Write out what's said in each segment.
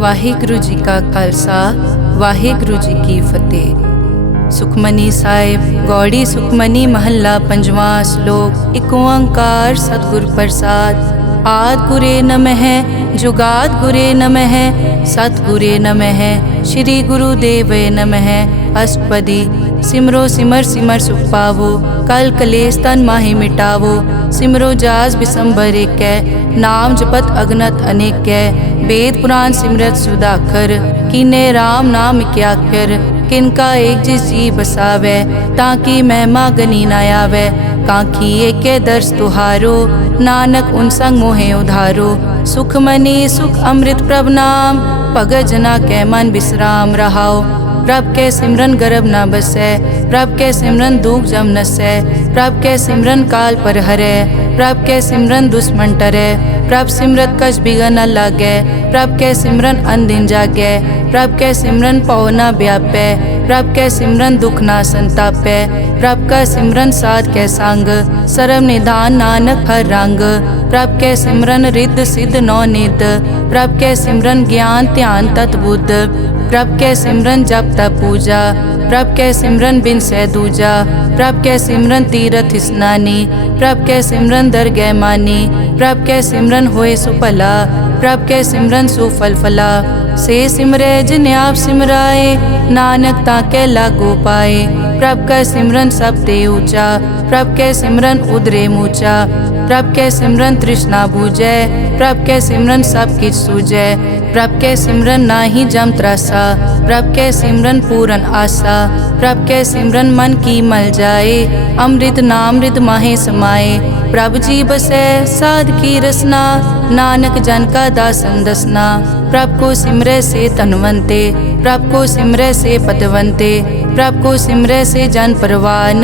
ਵਾਹਿਗੁਰੂ ਜੀ ਕਾ ਖਾਲਸਾ ਵਾਹਿਗੁਰੂ ਜੀ ਕੀ ਫਤਿਹ। ਸੁਖਮਨੀ ਸਾਹਿਬ ਗੌੜੀ ਸੁਖਮਨੀ ਮਹੱਲਾ ਪੰਜਵਾਂ ਸ਼ਲੋਕ। ਇੱਕ ਓੰਕਾਰ ਸਤਿਗੁਰ ਪ੍ਰਸਾਦ। ਆਦਿ ਗੁਰੇ ਨਮః ਜੁਗਾਦਿ ਗੁਰੇ ਨਮః ਸਤਿਗੁਰੇ ਨਮঃ ਸ਼੍ਰੀ ਗੁਰੂ ਦੇਵੇ ਨਮঃ। ਅਸ਼ਟਪਦੀ। ਸਿਮਰੋ ਸਿਮਰ ਸਿਮਰ ਸੁਖ ਪਾਵੋ ਕਲ ਕਲੇਸ਼ ਤਨ ਮਾਹਿ ਮਿਟਾਵੋ। ਸਿਮਰੋ ਜਾਸ ਬਿਸੰਬਰ ਏਕੈ ਨਾਮ ਜਪਤ ਅਗਨਤ ਅਨੇਕੈ। वेद पुराण सिमरत सुधाकर कीने राम नाम क्याकर। किनका एक जिस जी बसावै ताकि महिमा गनी न आवै। कांखी एके दर्श तुहारो नानक उन संग मोहे उधारो। सुख मनी सुख अमृत प्रभ नाम भगत जना कै मन विश्राम रहाओ। प्रभ के सिमरन गर्भ न बसै प्रभ के सिमरन दुख जम नसै। प्रभ के सिमरन काल पर हरै प्रभ के सिमरन दुश्मन टरै। प्रभ सिमरत कछ बिगन न लागै प्रभ के सिमरन अनदिन जागै। प्रभ के सिमरन पौ न व्यापै प्रभ के सिमरन दुख न संतापै। प्रभ का सिमरन साध के संग सर्व निधान नानक हर रंग। प्रभ के सिमरन रिद्ध सिद्ध नौ निध प्रभ के सिमरन ज्ञान ध्यान तत् बुद्ध। प्रभ के सिमरन जप तप पूजा प्रभ के सिमरन बिन सै दूजा। प्रभ के सिमरन तीरथ स्नानी प्रभ के सिमरन दरगह मानी। प्रभ के सिमरन होए सुफला प्रभ के सिमरन सुफल फला। से सिमरै जिन आप सिमराए नानक ताके लागो पाए। प्रभ का सिमरन सब ते ऊंचा प्रभ के सिमरन उदरे मूचा। प्रभ के सिमरन तृष्णा बूझै प्रभ के सिमरन सब किछ सूझै। प्रभ के सिमरन नाही जम त्रासा प्रभ के सिमरन पूरन आसा। प्रभ के सिमरन मन की मल जाए अमृत नामृत माहे समाए। प्रभ जी बसै साध की रसना नानक जन का दासन दसना। प्रभ को सिमरै से तनवंते प्रभ को सिमरै से पतवंते। प्रभ को सिमरै से जन परवान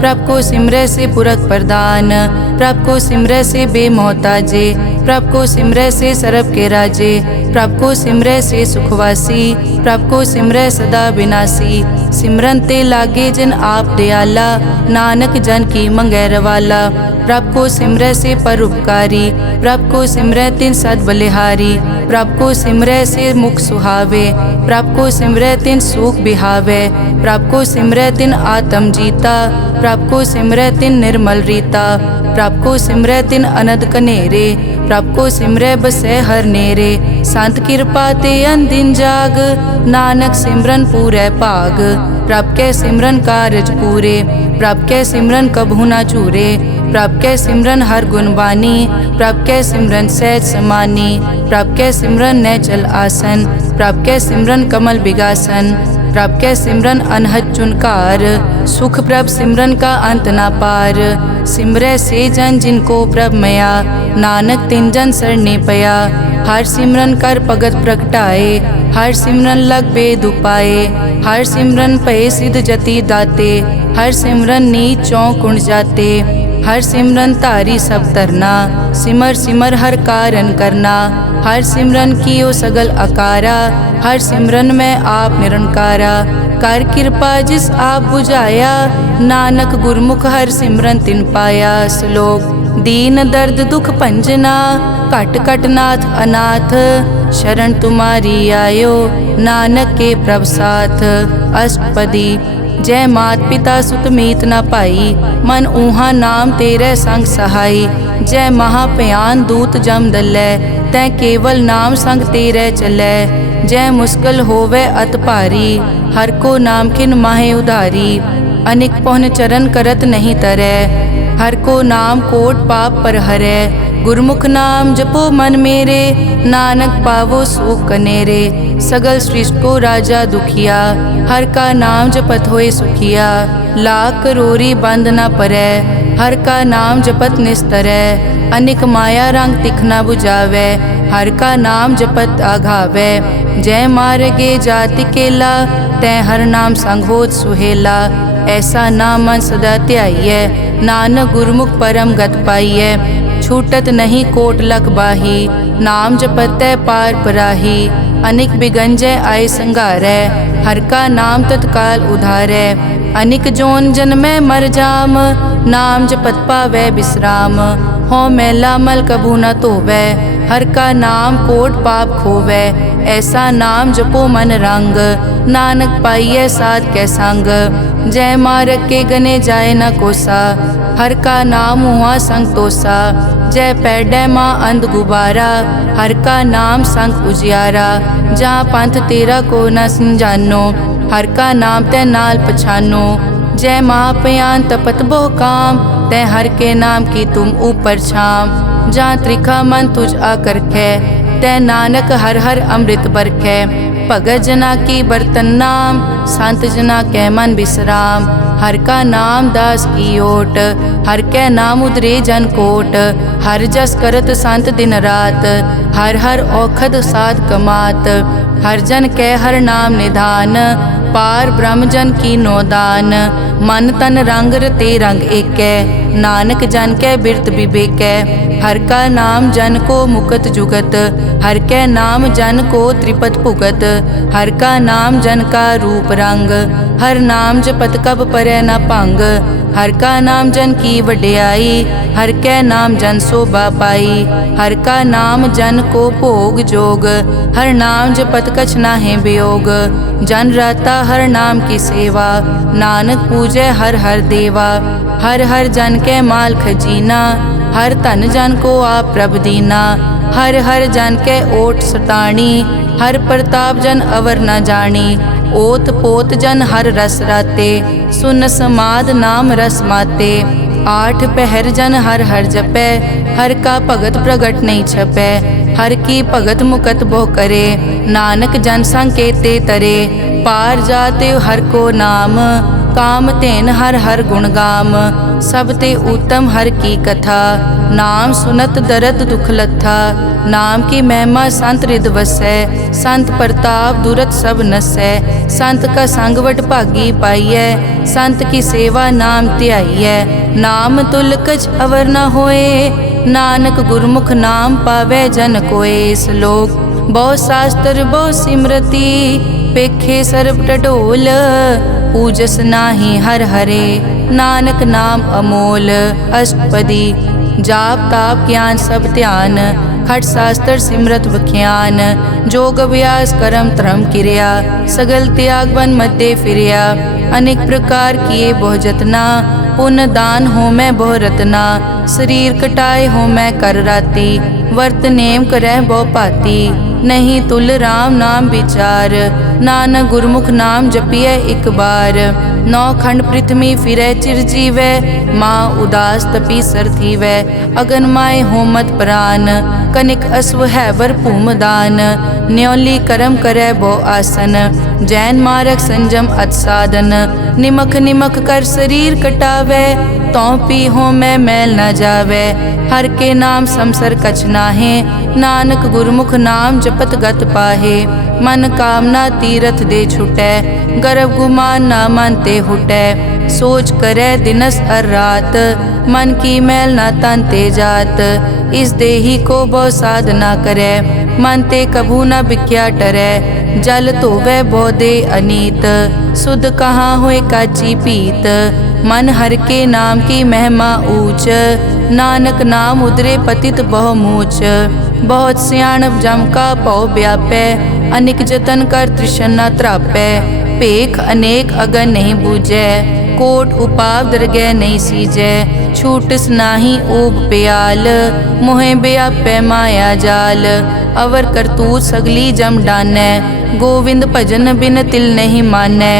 प्रभ को सिमरै से पुरख प्रदान। प्रभ को सिमरै से बेमोहताजे प्रभ को सिमरै से सरब के राजे। प्रभ को सिमरै से सुखवासी प्रभ को सिमरै सदा विनाशी। सिमरन ते लागे जिन आप दयाला नानक जन की मंगै रवाला। प्रभ को सिमरै से परोपकारी प्रभ को सिमरै तिन सद बलिहारी। प्रभ को सिमरै से मुख सुहावे प्रभ को सिमरै तिन सुख बिहावे। प्रभ को सिमरै तिन आत्म जीता प्रभ को सिमरै तिन निर्मल रीता। प्रभ को सिमरै तिन अनद कनेरे प्रभ को सिमरै बसै हर नेरे। संत कृपा ते अनदिन जाग नानक सिमरन पूरै भाग। प्रभ के सिमरन कारज पूरे प्रभ के सिमरन कभू न चूरे। प्रभ के सिमरन हर गुण बानी प्रभ के सिमरन सहज समानी। प्रभ के सिमरन नैचल आसन प्रभ के सिमरन कमल बिगासन। प्रभ के सिमरन अनहद चुनकार सुख प्रभ सिमरन का अंत ना पार। सिमरै से जन जिनको प्रभ मया नानक तिन जन सरने पया। हर सिमरन कर भगत प्रगटाए हर सिमरन लग बेद उपाए। हर सिमरन पए सिद्ध जति दाते हर सिमरन नीच चौं कुंड जाते। हर सिमरन तारी सब तरना सिमर सिमर हर कारण करना। हर सिमरन कियो सगल अकारा हर सिमरन में आप निरंकारा। कर कृपा जिस आप बुझाया नानक गुरमुख हर सिमरन तिन पाया। श्लोक। दीन दर्द दुख भंजना घट घट नाथ अनाथ। शरण तुम्हारी आयो नानक के प्रभ साथ। अष्टपदी। जय मात पिता सुत मीत न पाई मन ऊहा नाम तेरे संग सहाई। जय महाभयान दूत जम दलै तै केवल नाम संग तेरे चलै। जय मुश्किल होवे अत भारी हर को नाम खिन माहे उधारी। अनिक पौन चरण करत नहीं तरै हर को नाम कोट पाप पर हरै। गुरमुख नाम जपो मन मेरे नानक पावो सुख कनेरे। सगल सृष्टि को राजा दुखिया हर का नाम जपत होए सुखिया। लाख करोरी बंद न परै हर का नाम जपत निस्तरै। अनिक माया रंग तिखना बुझावै हर का नाम जपत आघावै। जय मार्गे जाति केला तै हर नाम संग होत सुहेला। ऐसा नाम मन सदा ध्याइयै नानक गुरमुख परम गत पाइयै। छूटत नहीं कोट लख बाही नाम जपतै पार पराही। अनिक बिगंजय आय संघारै हर का नाम तत्काल उधारै। अनिक जोन जन्मै मर जाम नाम जपत पावै विश्राम। हों मैला मल कभू न धोवै, हर का नाम कोट पाप खोवै। ऐसा नाम जपो मन रंग, नानक पाइयै साध कै संग। जय मारग के गने जाए न कोसा, हर का नाम हुआ संग तोसा। जय पैडै माँ अंध गुबारा, हर का नाम संग उजियारा। जहाँ पंथ तेरा को न समझानो, हर का नाम तै नाल पछानो। जय महापयान तपत बहु काम, तै हर के नाम की तुम ऊपर छाम। जहाँ त्रिखा मन तुझ आकर कै, तै नानक हर हर अमृत बरखै। भगत जना की बर्तन नाम, संत जना कै मन विश्राम। हर का नाम दास की ओट, हर कै नाम उदरे जन कोट। हर जस करत संत दिन रात, हर हर औखद साध कमात। हर जन कै हर नाम निधान, पार ब्रह्म जन की नोदान। मन तन रंग रते रंग एकै, नानक जन कै बिरत विवेकै। हर का नाम जन को मुकत जुगत, हर कै नाम जन को त्रिपत भुगत। हर का नाम जन का रूप रंग, हर नाम जपत कब परै न भंग। हर का नाम जन की वड्याई, हर कै नाम जन शोभा पाई। हर का नाम जन को भोग जोग, हर नाम जपत कछ नाहि वियोग। जन राता हर नाम की सेवा, नानक पूजै हर हर देवा। हर हर जन कै माल खजीना, हर धन जन को आप प्रभ दीना। हर हर जन कै ओट सताणी, हर प्रताप जन अवर न जानी। ओत पोत जन हर रस राते, सुन समाद नाम रस माते। आठ पहर जन हर हर जपै, हर का भगत प्रगट नहीं छपै। हर की भगत मुकत बहु करे, नानक जन संकेते तरे। पार जाते हर को नाम, काम तेन हर हर गुण गाम। सब ते उत्तम हर की कथा, नाम सुनत दरद दुख लथा। नाम की महिमा संत रिद वसै, संत प्रताप दुरत सब नसै। संत का संगवट भागी पाइयै, संत की सेवा नाम ध्याइयै। नाम तुल कछ अवर न होए, नानक गुरमुख नाम पावै जन कोए। श्लोक बहु शास्त्र बहु सिमरति, पेखे सर्ब टडोल। पूजस नाही हर हरे, नानक नाम अमोल। अष्टपदी जाप ताप ज्ञान सब ध्यान, खट शास्त्र सिमरत बख्यान। जोग अभ्यास करम धर्म क्रिया, सगल त्याग बन मध्य फिरिया। अनेक प्रकार किए बहु जतना, पुण्य दान हो मैं बहु रतना। शरीर कटाए हो मैं कर राती, वर्त नेम करह बहु पाती। नहीं तुल राम नाम विचार, नानक गुरमुख नाम जपिए एक बार। नौ खंड पृथ्वी फिरै चिर जीवै, माँ उदास तपी सर थीवै। अगन माय होमत प्राण, कनिक अश्व है वर भूमदान। न्योली करम करै बहु आसन, जैन मारक संजम अत साधन। निमख निमख कर शरीर कटावै, तौ पी हो मैं मैल न जावै। हर के नाम समसर कछ नाहे, नानक गुरमुख नाम जपत गत पाहे। मन कामना तीरथ दे छुटै, गर्भ गुमान ना मन ते हुटै। सोच करे दिनस अर रात, मन की मैल ना तन ते जात। इस देही को बहु साधना करे, मन ते कभू न बिख्या टरै। जल धोवै बहु दे अनीत, सुध कहाँ होए काची पीत। मन हर के नाम की महिमा ऊंच, नानक नाम उदरे पतित बहु मूच। बहुत सियाणप जम का पौ व्यापै, अनिक जतन कर तृष्णा त्रापै। पेख अनेक अगन नहीं बूझै, कोट उपाव दरगह नहीं सीजै। छूटस नाही ऊब प्याल, मोहे व्यापै माया जाल। अवर करतूत सगली जम डानै, गोविंद भजन बिन तिल नहीं मानै।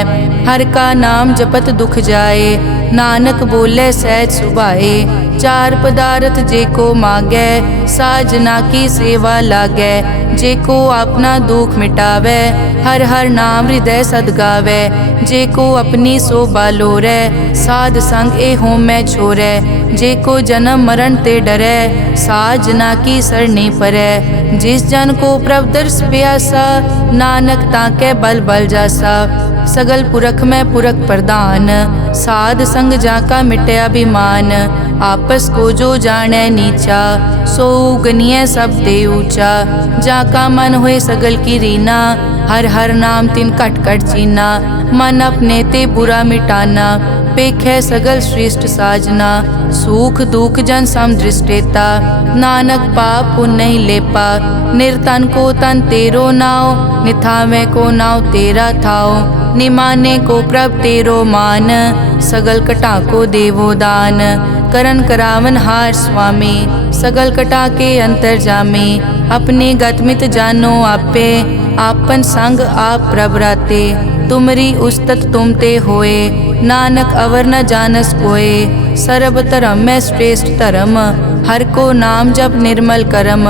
हर का नाम जपत दुख जाए, नानक बोले सहज सुभाए। चार पदार्थ जे को मांगै, साजना की सेवा लागै। जे को अपना दुख मिटावै, हर हर नाम हृदय सद गावै। जे को अपनी शोभा लोरै, साध संग ए हो मैं छोरै। जे को जन्म मरण ते डरै, साजना की सरनी परै। जिस जन को प्रभ दर्श प्यासा, नानक ताकै बल बल जासा। सगल पुरख में पुरख प्रधान, साध संग जाका मिटे अभिमान। आपस को जो जाने नीचा, सो गनिय सब दे ऊंचा। जाका मन होए सगल की रीना, हर हर नाम तिन कट कट चीना। मन अपने ते बुरा मिटाना, अपेक्षै सगल श्रेष्ठ साजना, सुख दुख जन सम दृष्टेता, नानक पाप पुण्य नहीं लेपा, निर्तन को तन तेरो नाव, निथावे को नाव तेरा थाओ, निमाने को प्रभ तेरो मान, सगल कटा को देवो दान, करन करावन हार स्वामी, सगल कटा के अंतर जामे, अपने गतमित जानो आपे, आपन संग आप प्रभ राते, तुमरी उस्तत तुम ते होए, नानक अवर न जानस कोए, सर्ब धर्म में श्रेष्ठ धर्म, हर को नाम जप निर्मल करम,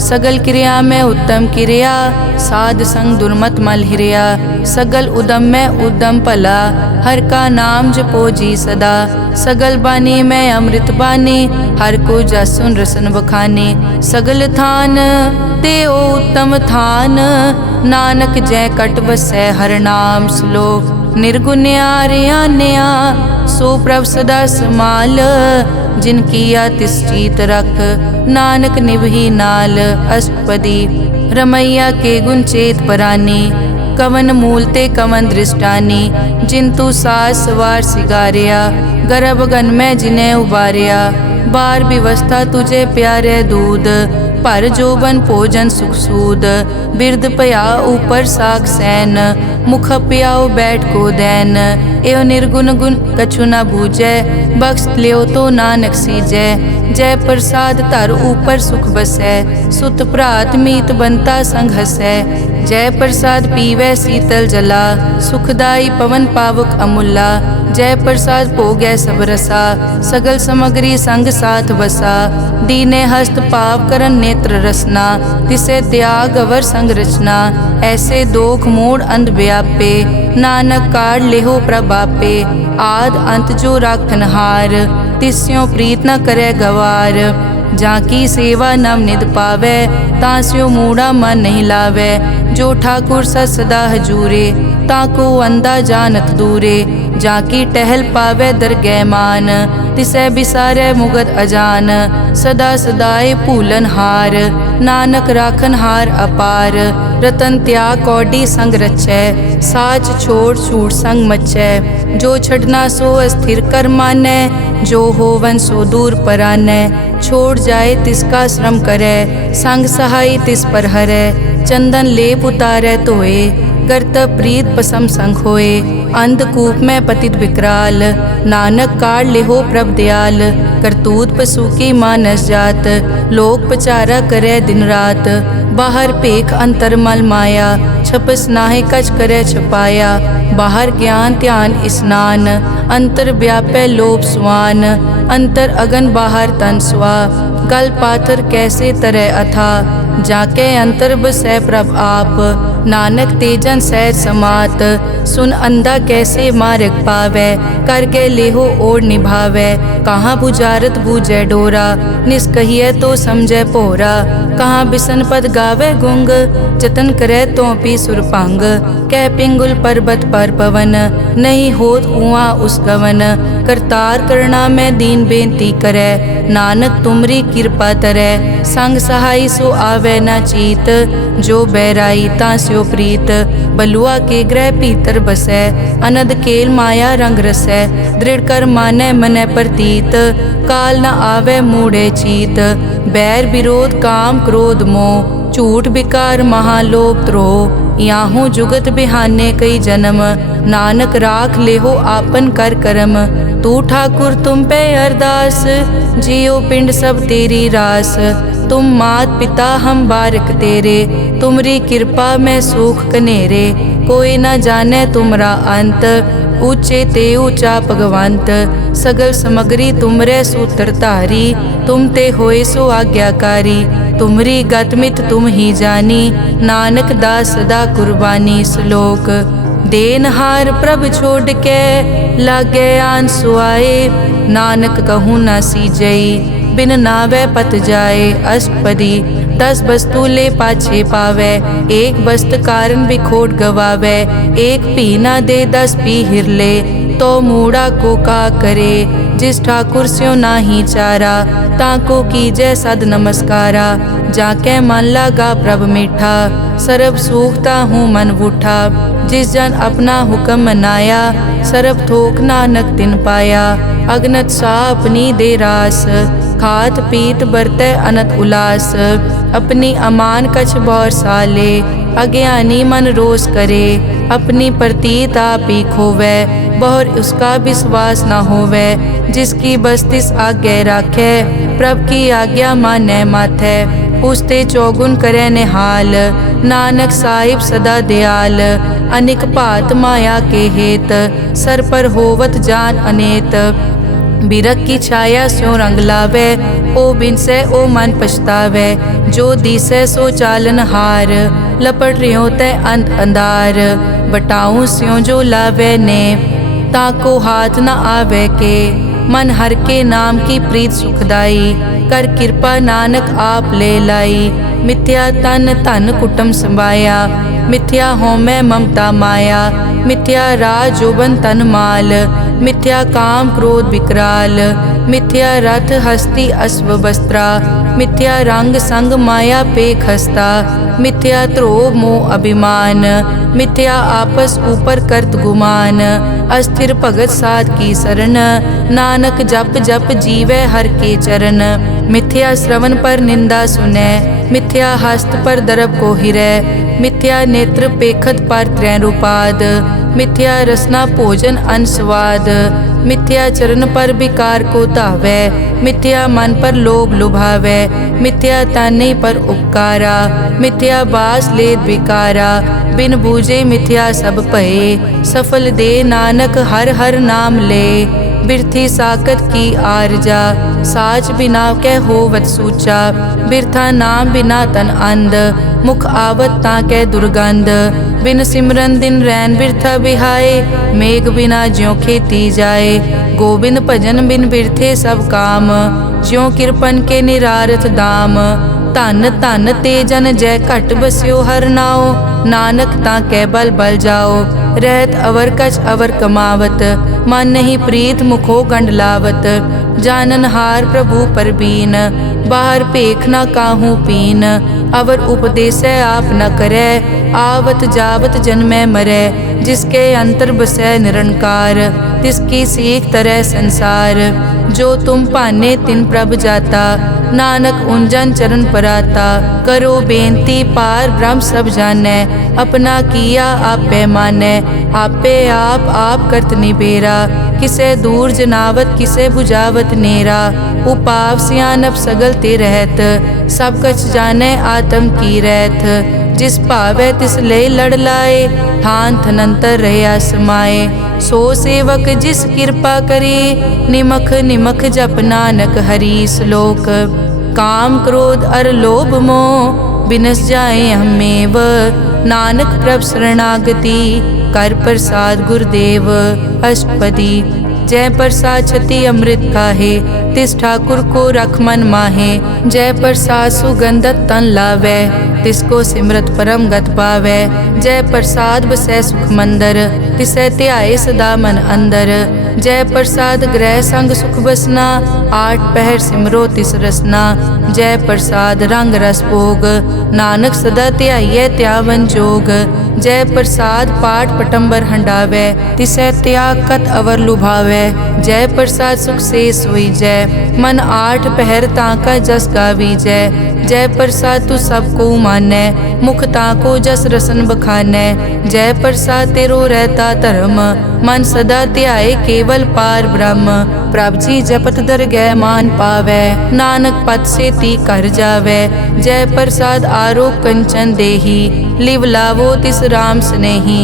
सगल क्रिया में उत्तम क्रिया, साध संग दुर्मत मल हिरिया, सगल उदम में उद्दम भला, हर का नाम जपो जी सदा, सगल बानी में अमृत बानी, हर को जसुन रसन बखाने, सगल थान ते ओ उत्तम थान, नानक जय कट बसै हर नाम श्लोक, निर्गुण्या रियान्या सो प्रभ सदा समाल, जिनकी तिष्ठित रख, नानक निभही नाल, अष्टपदी रमैया के गुण चेत परानी, कवन मूलते कवन दृष्टानी, जिंतु सास सवार सिगारिया, गर्भ गन में जिन्हें उबारिया, बार व्यवस्था तुझे प्यारे दूध, पर जोबन भोजन सुख सूद, बिरद पया ऊपर साग सैन, मुख पियाओ बैठ को दैन, एव निर्गुण गुण कछु न बूझै, बख्श लियो तो नानक सीजै, जय प्रसाद धर ऊपर सुख बसै, सुत भ्रात मीत बनता संग हसै, जय प्रसाद पीवै शीतल जला, सुखदाई पवन पावक अमूला, जय प्रसाद भोगै सब रसा, सगल समग्री संग साथ बसा, दीने हस्त पाव करन नेत्र रसना, तिसे त्याग अवर संग रचना, ऐसे दोख मूढ़ अंध व्यापे, नानक काढ़ लेहो प्रभापे, आद अंत जो राखन हार, तिस्यों प्रीत न करे गवार, जाकी सेवा नव निध पावे, तास्यो मूढ़ा मन नहीं लावे, जो ठाकुर सदा हजूरे, ताको अंधा जानत दूरे, जाकी टहल पावे दरगह मान, तिसै बिसारे मुगद अजान, सदा सदाए भूलन हार, नानक राखन हार अपार, रतन त्याग कौडी संग रचै, साच छोड़ छूट संग मचै, जो छड़ना सो अस्थिर कर मानै, जो होवन सो दूर परानै, छोड़ जाए तिसका श्रम करे, संग सहाय तिस पर हरै, चंदन लेप उतारै धोए, करतब प्रीत पसम संग होए, अंधकूप में पतित विकराल, नानक काढ़ लेहो प्रभ दयाल, करतूत पशु की मानस जात, लोक पचारा करे दिन रात, बाहर पेख अंतर मल माया, छपस नाहे कच करे छपाया, बाहर ज्ञान ध्यान स्नान, अंतर व्यापै लोभ स्वान, अंतर अगन बाहर तन स्वा, गल पाथर कैसे तरह अथा, जाके अंतर बसै प्रभ आप, नानक तेजन सहज समात, सुन अंधा कैसे मार्ग पावै, कर गए लेहो ओर निभावै, कहाँ बुझारत बूझै डोरा, निष्कहिए तो समझै पोरा, कहाँ बिसन पद गावे गुंग, जतन करे तो पी सुरपांग, कह पिंगुल पर्वत पर पवन, नहीं होत उआ उस गवन, करतार करना में दीन बेनती करे, नानक तुमरी कृपा तरै, संग सहाय सो आवे न चीत, जो बैराई तास्यो प्रीत, बलुआ के ग्रह भीतर बसै, अनद केल माया रंग रसै, दृढ़ कर मानै मनै प्रतीत, काल न आवे मूढ़े चीत, बैर विरोध काम क्रोध मोह, झूठ विकार महालोभ द्रोह, याहू जुगत बिहाने कई जन्म, नानक राख लेहो आपन कर करम, तू ठाकुर तुम पे अरदास, जियो पिंड सब तेरी रास, तुम मात पिता हम बारक तेरे, तुमरी कृपा में सुख कनेरे, कोई न जाने तुमरा अंत, ऊंचे ते ऊंचा भगवंत, सगल समग्री तुमरे सूत्र धारी, तुम ते होए सो आज्ञाकारी, तुमरी गतमित तुम ही जानी, नानक दास सदा कुर्बानी। श्लोक देनहार प्रभ छोड़ के लागे आन सुआए, नानक कहूँ न सीजई बिन नावे पत जाए। अष्टपदी 10 वस्तु ले पाछे पावे, एक वस्त कारण भी खोट गवावे, एक पी ना दे 10 पी हिर ले, तो मूढ़ा को का करे, जिस ठाकुर स्यो नाही चारा, ताको कीजै सद नमस्कारा। जाके मन लागा प्रभ मीठा, सरब सूखता हूँ मन बूठा। जिस जन अपना हुक्म मनाया, सरब थोक नानक तिन पाया। अगनत सा अपनी दे रास, खात पीत बरतै अनत उलास। अपनी अमान कछ बौर साले, अज्ञानी मन रोस करे। अपनी प्रतीत आप ही खोवै, बहुर उसका विश्वास न होवै। जिसकी बस्तिस आज्ञा राखै, प्रभ की आज्ञा मानै माथै। उसते चौगुन करे निहाल, नानक साहिब सदा दयाल। अनिक भात माया के हेत, सर पर होवत जान अनेत। बिरख की छाया स्यों रंग लावे, ओ बिनसे ओ मन पछतावे। जो दिसै सो चालन हार, लपट रियो तै अंत अंधार। बटाऊं स्यों जो लावे ने, ताको हाथ न आवे के। मन हर के नाम की प्रीत सुखदाई, कर कृपा नानक आप ले लाई। मिथ्या तन धन कुटुम संभाया, मिथ्या होमै ममता माया। मिथ्या राज जोबन तन माल, मिथ्या काम क्रोध विकराल। मिथ्या रथ हस्ती अश्व वस्त्रा, मिथ्या रंग संग माया पे खस्ता। मिथ्या ध्रोह मोह अभिमान, मिथ्या आपस ऊपर करत गुमान। अस्थिर भगत साध की शरण, नानक जप जप जीवै हर के चरण। मिथ्या श्रवण पर निंदा सुनै, मिथ्या हस्त पर दरब को हिरै। मिथ्या नेत्र पेखत पर त्रैरूपाद, मिथ्या रसना भोजन अन स्वाद। मिथ्या चरण पर विकार को धावै, मिथ्या मन पर लोभ लुभावै। मिथ्या ताने पर उपकारा, मिथ्या बास लेद विकारा। बिन बूझे मिथ्या सब भये, सफल दे नानक हर हर नाम ले। बिरथी साकत की आरजा, साच बिना कै होवत सूचा। बिरथा नाम बिना तन अंध, मुख आवत ताकै दुर्गंध। बिन सिमरन दिन रैन बिरथा बिहाए, मेघ बिना ज्यों खेती जाए। गोबिंद भजन बिन बिरथे सब काम, ज्यों किरपन के निरारथ दाम। धन धन ते जन जय घट बस्यो हर नाओ, नानक ताकै बल बल जाओ। रहत अवर कछ अवर कमावत, मन नहीं प्रीत मुखो गंड लावत। जानन हार प्रभु परबीन, बाहर पेख न काहू पीन। अवर उपदेसै आप न करै, आवत जावत जन्मै मरै। जिसके अंतर बसै निरंकार, तिसकी सीख तरह संसार। जो तुम पाने तिन प्रभ जाता, नानक उंजन चरण पराता। करो बेनती पार ब्रह्म सब जानै, अपना किया आपे मानै। आपे आप करत निबेरा, किसे दूर जनावत किसे बुझावत नेरा। उपाव सियानप सगल ते रहत, सब कछ जानै आत्म की रहत। जिस भावै तिस ले लड़ लाए, थान थनंतर रहया समाए। सो सेवक जिस कृपा करे, निमख निमख जप नानक हरि श्लोक। काम क्रोध अर लोभ मोह, बिनस जाए हमेव। नानक प्रभ शरणागति, कर प्रसाद गुरुदेव। अष्टपदी जय प्रसाद छति अमृत काहे, तिस ठाकुर को रख मन माहे। जय प्रसाद सुगंधत तन लावै, तिसको सिमरत परम गत पावै। जय प्रसाद बसै सुख मंदर, तिसै ध्याए सदा मन अंदर। जय प्रसाद ग्रह संग सुख बसना, आठ पहर सिमरो तिस रसना। जय प्रसाद रंग रस भोग, नानक सदा ध्याइयै त्यावन जोग। जय प्रसाद पाठ पटंबर हंडावै, तिसै त्याग कत अवर लुभावै। जय प्रसाद सुख से सोई जय, मन आठ पहर ताका जस गावी जय। जय प्रसाद तू सबको मानै, मुख ताको जस रसन बखानै। जय प्रसाद तेरो रहता धर्म, मन सदा ध्याए केवल पार ब्रह्म। प्रभ जी जपत दरगह मान पावै, नानक पद से ती कर जावै। जय प्रसाद आरोग कंचन देही, लिव लावो तिस राम स्नेही।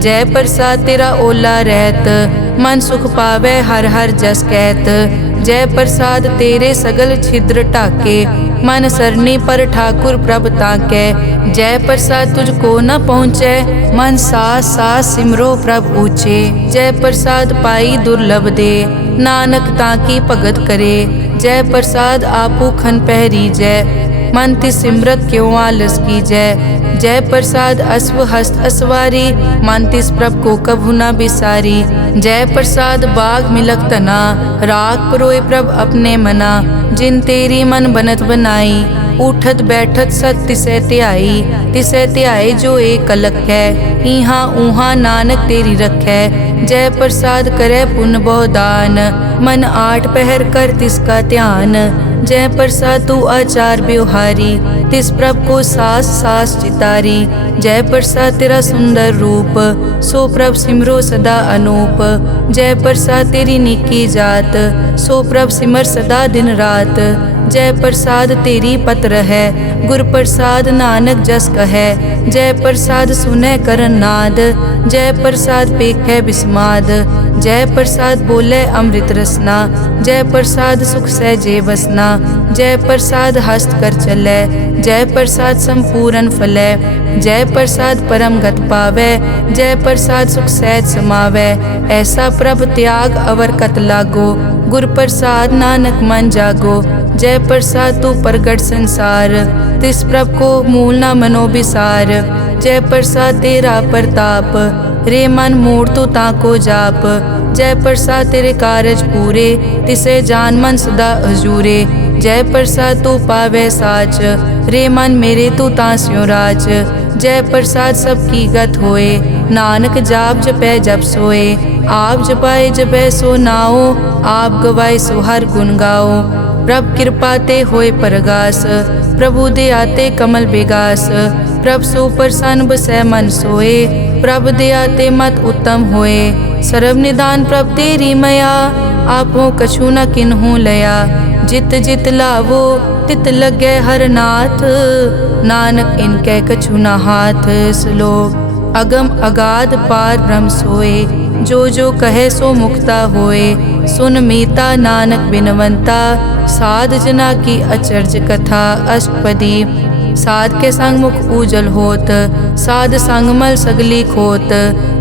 जय प्रसाद तेरा ओला रहत, मन सुख पावै हर हर जस कहत। जय प्रसाद तेरे सगल छिद्र ढाके, मन सरनी पर ठाकुर प्रभ ताकै। जय प्रसाद तुझको न पहुँचै, मन सास सास सिमरो प्रभ ऊँचे। जय प्रसाद पाई दुर्लभ दे, नानक ताकी भगत करे। जय प्रसाद आपू खन पहरी जय, मन तिस सिमरत क्यों आलस की जय। जय प्रसाद अश्व हस्त असवारी, मन तिस प्रभ को कभु न बिसारी। जय प्रसाद बाघ मिलक तना, राग परोए प्रभ अपने मना। जिन तेरी मन बनत बनाई, उठत बैठत सत तिसै ध्याई। तिसै ध्याए जो एक अलख है, इहाँ ऊहाँ नानक तेरी रखै। जय प्रसाद करे पुन बहुदान, मन आठ पहर कर तिसका ध्यान। जय प्रसाद तू आचार व्यवहारी, तिस प्रभ को सास सास चितारी। जय प्रसाद तेरा सुंदर रूप, सो प्रभ सिमरो सदा अनूप। जय प्रसाद तेरी निकी जात, सो प्रभ सिमर सदा दिन रात। जय प्रसाद तेरी पत्र है, गुर प्रसाद नानक जस कहे। जय प्रसाद सुनै करन नाद, जय प्रसाद पेखै बिस्माद। जय प्रसाद बोले अमृत रसना, जय प्रसाद सुख सहजे बसना। जय प्रसाद हस्त कर चलै, जय प्रसाद संपूर्ण फलै। जय प्रसाद परम गत पावै, जय प्रसाद सुख सहज समावै। ऐसा प्रभ त्याग अवर कत लागो, गुर प्रसाद नानक मन जागो। जय प्रसाद तू प्रगट संसार, तिस प्रभ को मूल न मनो बिसार। जय प्रसाद तेरा प्रताप, रे मन मूड तू ताको जाप। जय प्रसाद तेरे कारज पूरे, तिसे जान मन सदा हजूरे। जय प्रसाद तू पावे साच, रे मन मेरे तू तास्यों राज। जय प्रसाद सबकी गत होए, नानक जाप जपै जप सोए। आप जपाए जपै सो नाओ, आप गवाए सो हर गुण गाओ। प्रभ कृपा ते होए परगास, प्रभु दे आते कमल बेगास। प्रभ सो प्रसन्न बसै मन सोए, प्रभ दया ते मत उत्तम होए। सर्व निदान प्रभ तेरी मया, आपो कछु न किन्हु लया। जित जित लावो तित लगे हर नाथ, नानक इनके कछु न हाथ। श्लोक अगम अगाध पार ब्रह्म सोए, जो जो कहे सो मुक्ता होए। सुन मीता नानक बिनवंता, साध जना की अचर्ज कथा। अष्टपदी साध के संग मुख उजल होत, साध संग मल सगली खोत।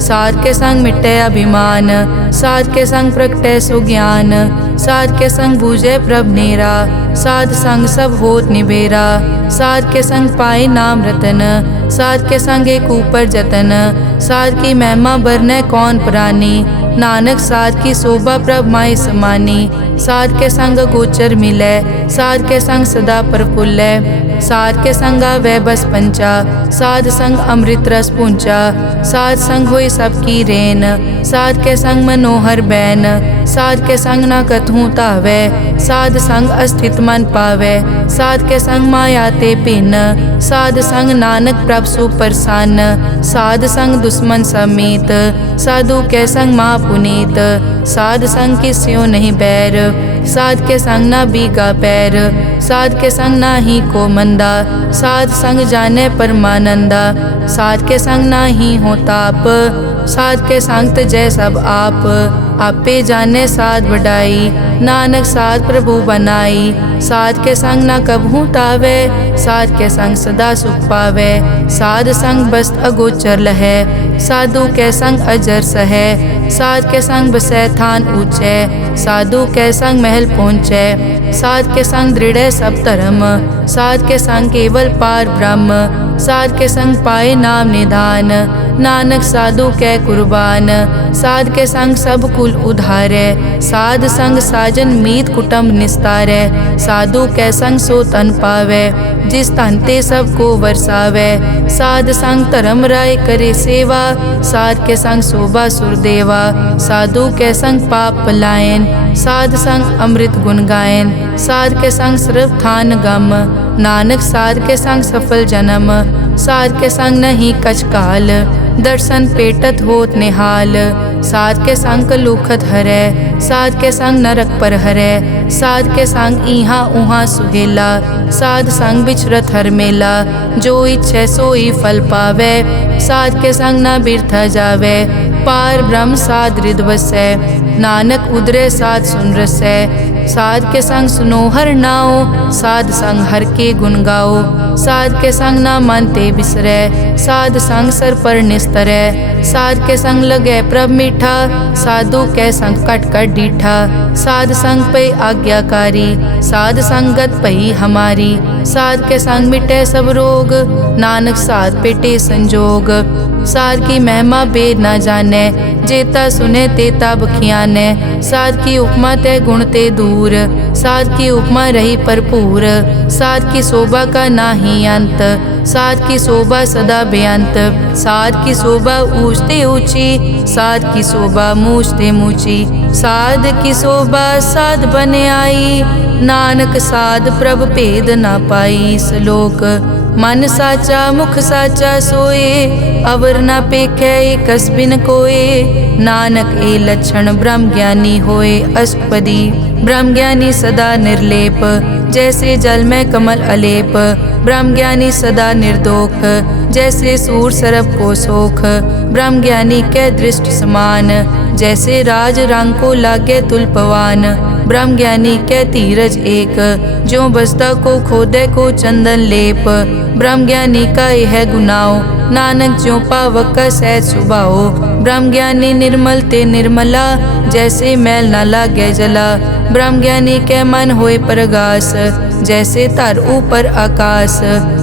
साध के संग मिटे अभिमान, साध के संग प्रगटे सो ज्ञान। साध के संग बूझे प्रभ नेरा, साध संग सब होत निबेरा। साध के संग पाए नाम रतन, साध के संग एक ऊपर जतन। साध की महिमा बरने कौन प्राणी, नानक साध की शोभा प्रभ माय समानी। साध के संग गोचर मिलै, साध के संग सदा प्रफुल्लै। साध के संग आवे बस पंचा, साध संग अमृत रस पूंचा। साध संग होई सबकी रेन, साध के संग मनोहर बैन। साध के संग न कथूं तावै, साध संग अस्थित मन पावै। साध के संग माया ते भिन्न, साध संग नानक प्रभ सुप्रसन्न। साध संग दुश्मन समीत, साधु के संग महापुनीत। साध संग किस्यों नहीं बैर, साध के संग ना बीगा पैर। साध के संग ना ही को मंदा, साध संग जाने परमानंदा। साध के संग ना ही हो ताप, साध के संग तजै सब आप। आपे जाने साध बढ़ाई, नानक साध प्रभु बनाई। साध के संग ना कबहू तावे, साध के संग सदा सुख पावे। साध संग बस्त अगोचर लहै, साधु के संग अजर सहै। साध के संग बसै थान ऊंचे, साधु के संग महल पहुँचै। साध के संग दृढ़ सब धर्म, साध के संग केवल पार ब्रह्म। साध के संग पाए नाम निधान, नानक साधु कै कुर्बान। साध के संग सब कुल उधारै, साध संग साजन मीत कुटुंब निस्तारै। साधु कै संग सो तन पावै, जिस तन ते सब को वरसावै। साध संग धर्म राय करे सेवा, साध के संग शोभा सुरदेवा। साधु के संग पाप पलायन, साध संग अमृत गुण गायन। साध के संग सर्व थान गम, नानक साध के संग सफल जन्म। साध के संग नहीं कछ काल, दर्शन पेटत होत निहाल। साध के संग कलुखत हरै, साध के संग नरक पर हरै। साध के संग इहाँ उहाँ सुहेला, साध संग बिचरत हर मेला। जो इच्छै सोई फल पावै, साध के संग न बिरथा जावै। पार ब्रह्म साध रिद वसै। नानक उदरे साध सुन रसै। साध के संग सुनो हर नाओ, साध संग हर के गुण गाओ। साध के संग ना मन ते बिसरै, साध संग सर पर निस्तरै। साध के संग लगै प्रभ मीठा, साधु के संग कट कट डीठा। साध संग पे आज्ञाकारी, साध संगत पई हमारी। साध के संग मिटे सब रोग, नानक साध पेटे संजोग। साध की महिमा बेद ना जाने, जेता सुने तेता बखियाने। साध की उपमा ते गुण ते दूर, साध की उपमा रही भरपूर। साध की शोभा का नाही अंत, साध की शोभा सदा बेअंत। साध की शोभा ऊंचते ऊंची, साध की शोभा मूछते मूची। साध की शोभा साध बने आई, नानक साध प्रभ भेद ना पाई। श्लोक मन साचा मुख साचा सोए, अवर ना पेखै कस बिन कोए। नानक ए लक्षण ब्रह्म ज्ञानी होए। अष्टपदी ब्रह्म ज्ञानी सदा निर्लेप, जैसे जल में कमल अलेप। ब्रह्म ज्ञानी सदा निर्दोख, जैसे सूर सरब को सोख। ब्रह्म ज्ञानी के दृष्ट समान, जैसे राज रंग को लागे तुलपवान। ब्रह्म ज्ञानी के धीरज एक, जो बसता को खोदे को चंदन लेप। ब्रह्म ज्ञानी का यह गुनाओ, नानक ज्यों पावक का सहज सुभाओ। ब्रह्म ज्ञानी निर्मल ते निर्मला, जैसे मैल न लागे जला। ब्रह्म ज्ञानी के मन होए प्रगास, जैसे तर ऊपर आकाश।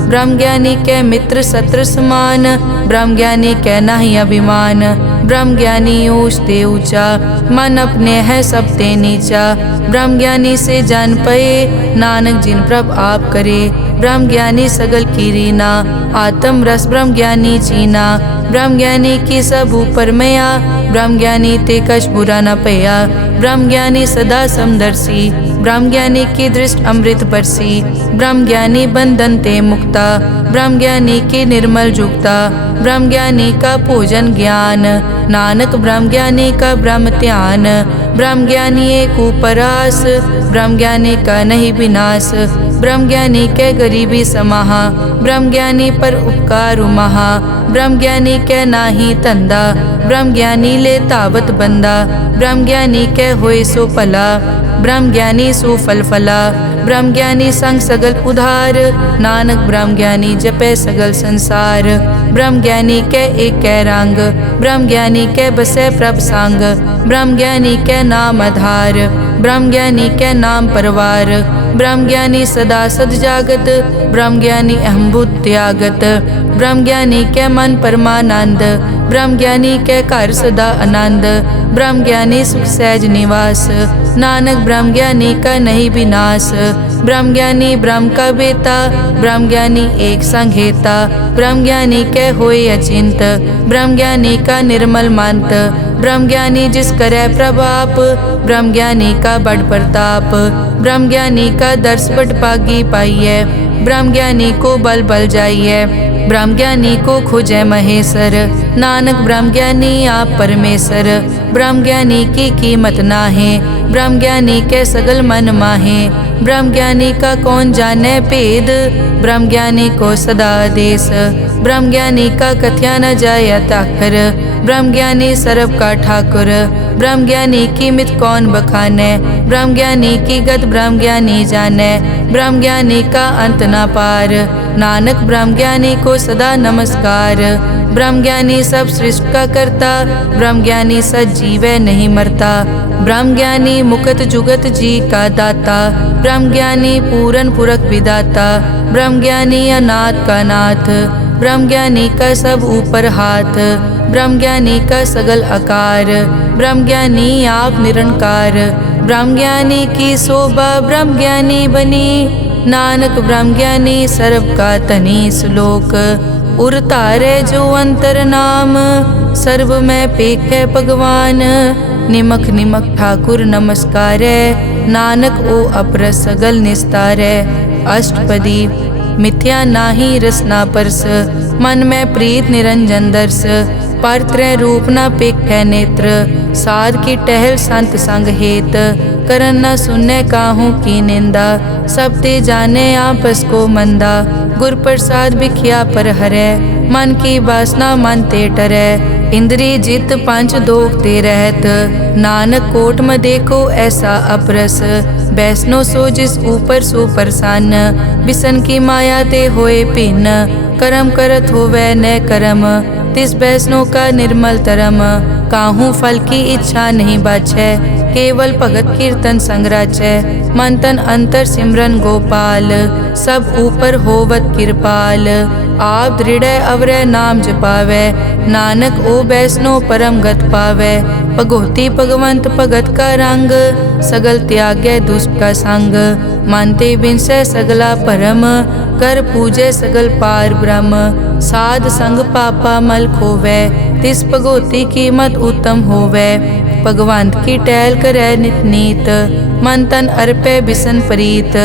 ब्रह्म ज्ञानी के मित्र शत्रु समान, ब्रह्म ज्ञानी के नहीं अभिमान। ब्रह्म ज्ञानी ऊंच ते ऊंचा, मन अपने है सब ते नीचा। ब्रह्म ज्ञानी से जान पए, नानक जिन प्रभ आप करे। ब्रह्म ज्ञानी सगल की रीना, आत्म रस ब्रह्म ज्ञानी चीना। ब्रह्म ज्ञानी की सब ऊपर मया, ब्रह्म ज्ञानी ते कछ बुरा न पया। ब्रह्म ज्ञानी सदा समदर्शी, ब्रह्म ज्ञानी की दृष्ट अमृत बरसी। ब्रह्म ज्ञानी बंधन ते मुक्ता, ब्रह्म ज्ञानी की निर्मल जुगता। ब्रह्म ज्ञानी का पूजन ज्ञान, नानक ब्रह्म ज्ञानी का ब्रह्म ध्यान। ब्रह्म ज्ञानी एक उपरास, ब्रह्म ज्ञानी का नहीं विनाश। ब्रह्म ज्ञानी के गरीबी समाहा, ब्रह्म ज्ञानी पर उपकार उमहा। ब्रह्म ज्ञानी के नाही तंदा, ब्रह्म ज्ञानी ले तावत बंदा। ब्रह्म ज्ञानी के होए सो भला, ब्रह्म ज्ञानी सो फल फला। ब्रह्म ज्ञानी संग सगल उधार, नानक ब्रह्म ज्ञानी जपे सगल संसार। ब्रह्म ज्ञानी के एक कै रंग, ब्रह्म ज्ञानी के बसे प्रभ संग। ब्रह्म ज्ञानी के नाम आधार, ब्रह्म ज्ञानी के नाम परवार। ब्रह्म ज्ञानी सदा सद जागत, ब्रह्म ज्ञानी अहम बुद्धि त्यागत। ब्रह्म ज्ञानी के मन परमानंद, ब्रह्म ज्ञानी के घर सदा आनंद। ब्रह्म ज्ञानी सुख सहज निवास, नानक ब्रह्म ज्ञानी का नहीं विनाश। ब्रह्म ज्ञानी ब्रह्म का बेटा, ब्रह्म ज्ञानी एक संघेता। ब्रह्म ज्ञानी के होए अचिंत, ब्रह्म ज्ञानी का निर्मल मंत। ब्रह्म ज्ञानी जिस करे प्रभाप, ब्रह्म ज्ञानी का बड़ प्रताप। ब्रह्म ज्ञानी का दर्श बड़ पागी पाइये, ब्रह्म ज्ञानी को बल बल जाइए। ब्रह्म ज्ञानी को खोजे महेश्वर, नानक ब्रह्म ज्ञानी आप परमेश्वर। ब्रह्म ज्ञानी की कीमत नाहे, ब्रह्म ज्ञानी के सगल मन माहे। ब्रह्म ज्ञानी का कौन जाने भेद, ब्रह्म ज्ञानी को सदा आदेश। ब्रह्म ज्ञानी का कथ्या न जाय ताकर, ब्रह्म ज्ञानी सर्व का ठाकुर। ब्रह्म ज्ञानी की मित कौन बखाने, ब्रह्म ज्ञानी की गत ब्रह्म ज्ञानी जाने। ब्रह्म ज्ञानी का अंत न पार, नानक ब्रह्म ज्ञानी को सदा नमस्कार। ब्रह्म ज्ञानी सब सृष्टि का करता, ब्रह्म ज्ञानी सजीवै नहीं मरता। ब्रह्म ज्ञानी मुकत जुगत जी का दाता, ब्रह्म ज्ञानी पूरन पुरख विदाता। ब्रह्म ज्ञानी अनाथ का नाथ, ब्रह्म ज्ञानी का सब ऊपर हाथ। ब्रह्म ज्ञानी का सगल आकार, ब्रह्म ज्ञानी आप निरंकार। ब्रह्म ज्ञानी की शोभा ब्रह्म ज्ञानी बनी, नानक ब्रह्म ज्ञानी सर्व का तनी। श्लोक उर तारे जो अंतर नाम, सर्व में पेखे भगवान। निमक निमक ठाकुर नमस्कारे, नानक ओ अपर सगल निस्तारे। अष्टपदी मिथ्या नाही रसना परस, मन में प्रीत निरंजन दर्श। पर त्रय रूप न पेखे नेत्र, साध की टहल संत संग हेत। करन न सुनने काहू की निंदा, सब ते जाने आपस को मंदा। गुर प्रसाद बिखिया पर हरै, मन की वासना मन ते टरै। इंद्री जित पंच दोख ते रहत, नानक कोट में देखो ऐसा अपरस। वैष्णो सो जिस ऊपर सो प्रसन्न, बिसन की माया ते होए भिन्न। कर्म करत होवै न कर्म, तिस वैष्णो का निर्मल तरम। काहू फल की इच्छा नहीं बाछै, केवल भगत कीर्तन संग राचै। मन तन अंतर सिमरन गोपाल, सब ऊपर होवत कृपाल। आप दृढ़ अवरै नाम जपावै, नानक ओ वैष्णो परम गत पावै। भगोती भगवंत भगत का रंग, सगल त्यागै दुष्ट का संग। मानते बिनसै सगला भरम, कर पूजै सगल पार ब्रह्म। साध संग पापा मल खोवै, तिस भगोती की मत उत्तम होवै। भगवंत की टहल करै नित नीत, मन तन अर्पै बिसन प्रीत।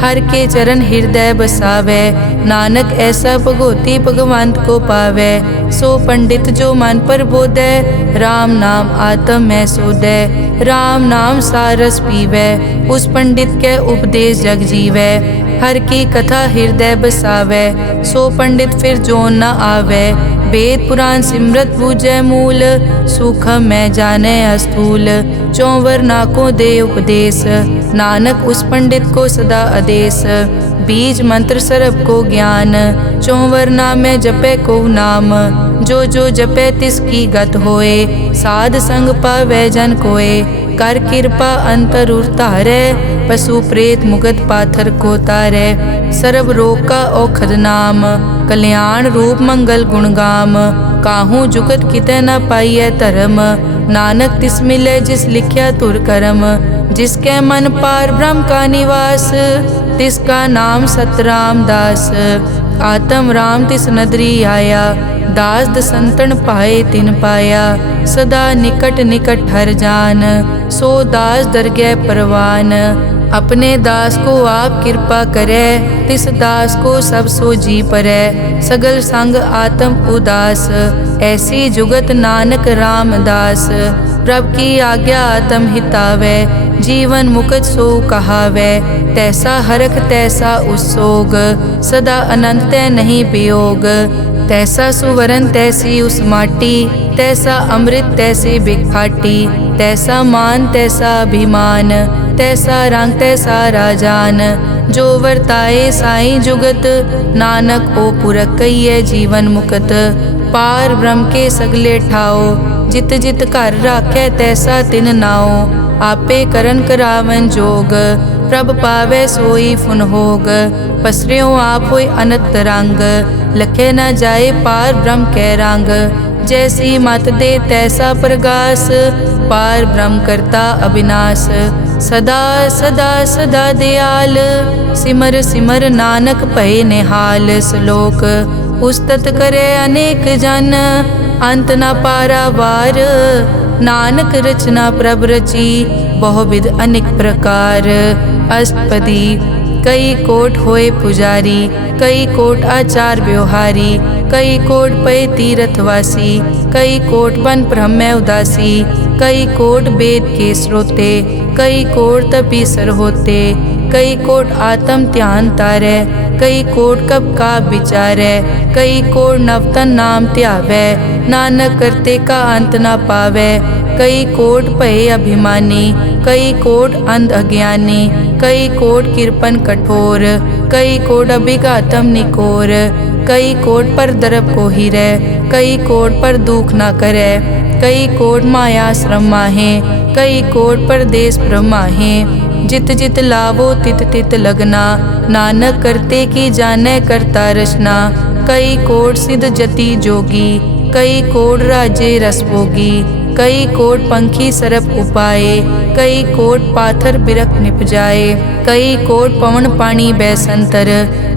हर के चरण हृदय बसावै, नानक ऐसा भगोती भगवंत को पावै। सो पंडित जो मन पर बोधै, राम नाम आत्म में सोधै। राम नाम सारस पीवै, उस पंडित के उपदेश जग जीवै। हर की कथा हृदय बसावै, सो पंडित फिर जोन न आवै। वेद पुराण सिमरत बूझै मूल, सूखम में जाने अस्थूल। चौवर ना को दे उपदेश, नानक उस पंडित को सदा आदेश। बीज मंत्र सरब को ज्ञान, चौवर ना में जपे को नाम। जो जो जपे तिसकी गत होए, साध संग पावै जन कोए। कर कृपा अंतर उतारै, पशु प्रेत मुगत पाथर को तारै। सर्व रोग का औखद नाम, कल्याण रूप मंगल गुणगाम। काहू जुगत कितै न पाइयै धर्म, नानक तिस मिलै जिस लिख्या तुर करम। जिसके मन पार ब्रह्म का निवास, तिसका नाम सतराम दास। आत्म राम तिस नदरी आया, दास दसंतन पाए तिन पाया। सदा निकट निकट हर जान, सो दास दरगह परवान। अपने दास को आप कृपा करे, तिस दास को सब सो जी परै। सगल संग आत्म उदास, ऐसी जुगत नानक रामदास। प्रभ की आज्ञा आत्म हितावै, जीवन मुकत सो कहावै। तैसा हरख तैसा उसोग, सदा अनंत तै नहीं वियोग। तैसा सुवरन तैसी उस माटी, तैसा अमृत तैसी बिखाटी। तैसा मान तैसा अभिमान, तैसा रंग तैसा राजान। जो वर्ताए साई जुगत, नानक ओ पुरख कहिए जीवन मुकत। पार ब्रह्म के सगले ठाओ, जित जित घर राखै तैसा तिन नाओ। आपे करन करावन जोग, प्रभ पावै सोई फुन होग। पसरियों आप होय अनंत रंग, लखे न जाए पार ब्रह्म कै रंग। जैसी मत दे तैसा प्रगास, पार ब्रह्म करता अविनाश। सदा सदा सदा दयाल, सिमर सिमर नानक भय निहाल। श्लोक उस्तत करे अनेक जन, अंत न पारावार। नानक रचना प्रभ रची, बहुविध अनेक प्रकार। अष्टपदी कई कोट होए पुजारी, कई कोट आचार व्यवहारी। कई कोट पय तीर्थवासी, कई कोट बन ब्रह्म उदासी। कई कोट वेद के स्रोते, कई कोट तपीसर होते। कई कोट आत्म ध्यान तारै, कई कोट कब का विचारै। कई कोट नवतन नाम ध्यावै, नानक करते का अंत न पावै। कई कोट भय अभिमानी, कई कोट अंध अज्ञानी। कई कोट कृपन कठोर, कई कोट अभिघातम निकोर। कई कोट पर दरब को हिरै, कई कोट पर दुख न करै। कई कोट माया श्रम माहे, कई कोट परदेश ब्रह्माहे। जित जित लावो तित तित लगना, नानक करते की जानै करता रचना। कई कोट सिद्ध जति जोगी, कई कोट राजे रस भोगी। कई कोट पंखी सरप उपाए, कई कोट पाथर बिरख निप जाए। कई कोट पवन पानी बैसंतर,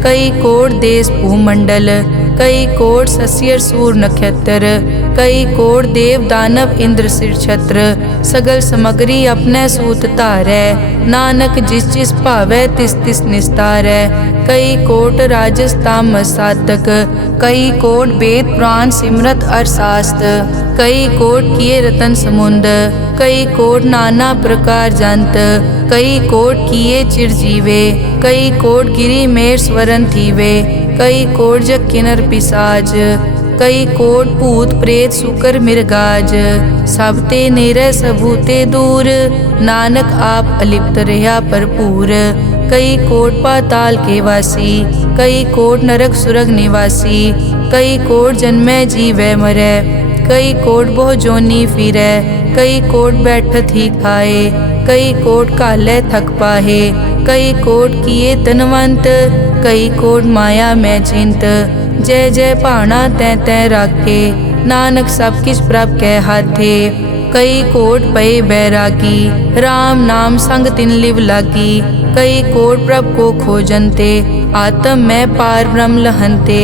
कई कोट देश भूमंडल। कई कोट सस्यर सूर नक्षत्र, कई कोट देव दानव इंद्र सिर छत्र। सगल समग्री अपने सूत धारै, नानक जिस जिस भावै तिस तिस निस्तारै। कई कोट राजस तामस सातक, कई कोट वेद पुराण सिमरत अर्थशास्त्र। कई कोट किए रतन समुंद, कई कोट नाना प्रकार जंत। कई कोट किए चिरजीवे, कई कोट गिरी मेर स्वरन थीवे। कई कोट जग किन्नर पिसाज, कई कोट भूत प्रेत सुकर मिर्गाज। सब ते नेरे सबूते दूर, नानक आप अलिप्त रहा भरपूर। कई कोट पाताल के वासी, कई कोट नरक सुरग निवासी। कई कोट जन्मै जीवै मरै, कई कोट बहु जोनी फिरै। कई कोट बैठत ही खाए, कई कोट कालै थक पाहे। कई कोट किए तनवंत, कई कोट माया मैं चिंत। जय जय भाना तै तै राखे, नानक सब किछ प्रभ कै हाथे। कई कोट पए बैरागी, राम नाम संग तिन लिव लागी। कई कोट प्रभ को खोजनते, आत्म में पार ब्रह्म लहनते।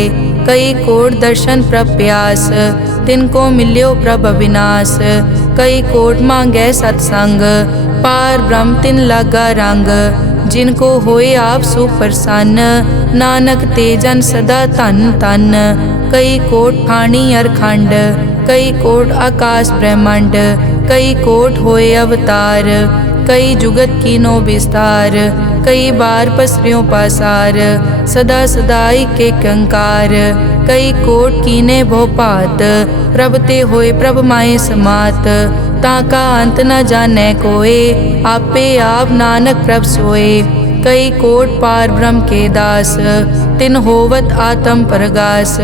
कई कोट दर्शन प्रभ प्यास, तिनको मिल्यो प्रभ अविनाश। कई कोट मांगै सतसंग, पार ब्रह्म तिन लागा रंग। जिनको होए आप सुप्रसन्न, नानक ते जन सदा धन धन। कई कोट ठाणी अरखंड, कई कोट आकाश ब्रह्मांड। कई कोट होए अवतार, कई जुगत कीनो विस्तार। कई बार पसरियों पासार, सदा सदाई के कंकार। कई कोट कीने बहु भात, प्रभ ते होए प्रभ माए समात। ताका अंत न जाने कोए, आपे आप नानक प्रभ सोए। कई कोट पार ब्रह्म के दास, तिन होवत आत्म प्रगास।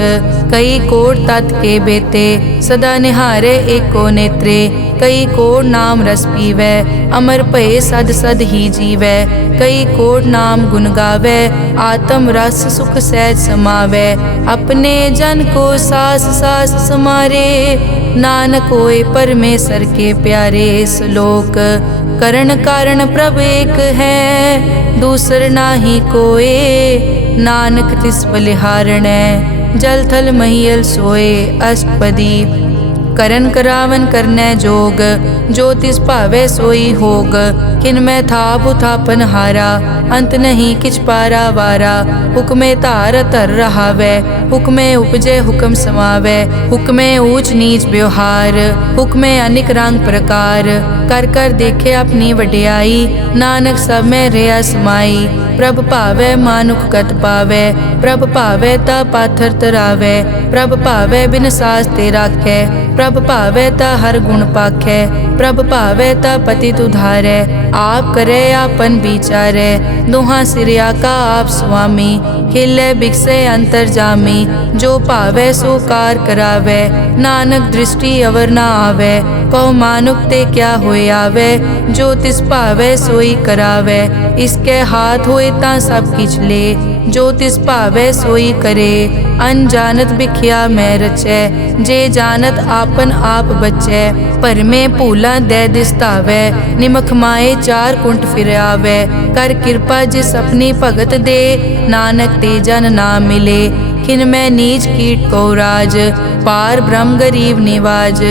कई कोट तत् के बेते, सदा निहारे एको नेत्रे। कई कोट नाम रस पीवै, अमर भये सद सद ही जीवै। कई कोट नाम गुण गावै, आत्म रस सुख सहज समावै। अपने जन को सास सास समारे, नानक होए परमेश्वर के प्यारे। श्लोक करण कारण प्रभ एक है, दूसर नाही कोए। नानक तिस बलिहारणै, जल थल महियल सोए। अष्टपदी करन करावन करनै जोग, जो तिस भावै सोई होग। किनमै थाप उथापन हारा, अंत नहीं किछ पारा वारा। हुक्मे धार धर रहावै, हुक्मे उपजै हुक्म समावै। हुक्मे ऊच नीच व्यवहार, हुक्मे अनिक रंग प्रकार। कर कर देखे अपनी वड्याई, नानक सब में रहा समाई। प्रभ भावै मानुख गत पावै, प्रभ भावै ता पाथर तरावै। प्रभ भावै बिन सास ते राखै, प्रभ भावै ता हर गुण पाखै। प्रभ भावै ता पतित उधारै, आप करे आपन विचारै। दोहां सिरिया का आप स्वामी, हिले बिकसे अंतर जामी। जो भावै सो कार करावै, नानक दृष्टि अवर ना आवै। कहो मानुक ते क्या होए आवै, जो तिस भावै सोई करावै। इसके हाथ होए ता सब किछ ले, जो तिस भावै सोई करे। अनजानत बिखिया मैं रचै, जे जानत आपन आप बचै। भरमे भूला दै दिसतावै, निमख माए चार कुंट फिर आवै। कर कृपा जिस अपनी भगत दे, नानक ते जन ना मिले। खिन मैं नीच कीट को राज, पार ब्रह्म गरीब निवाज।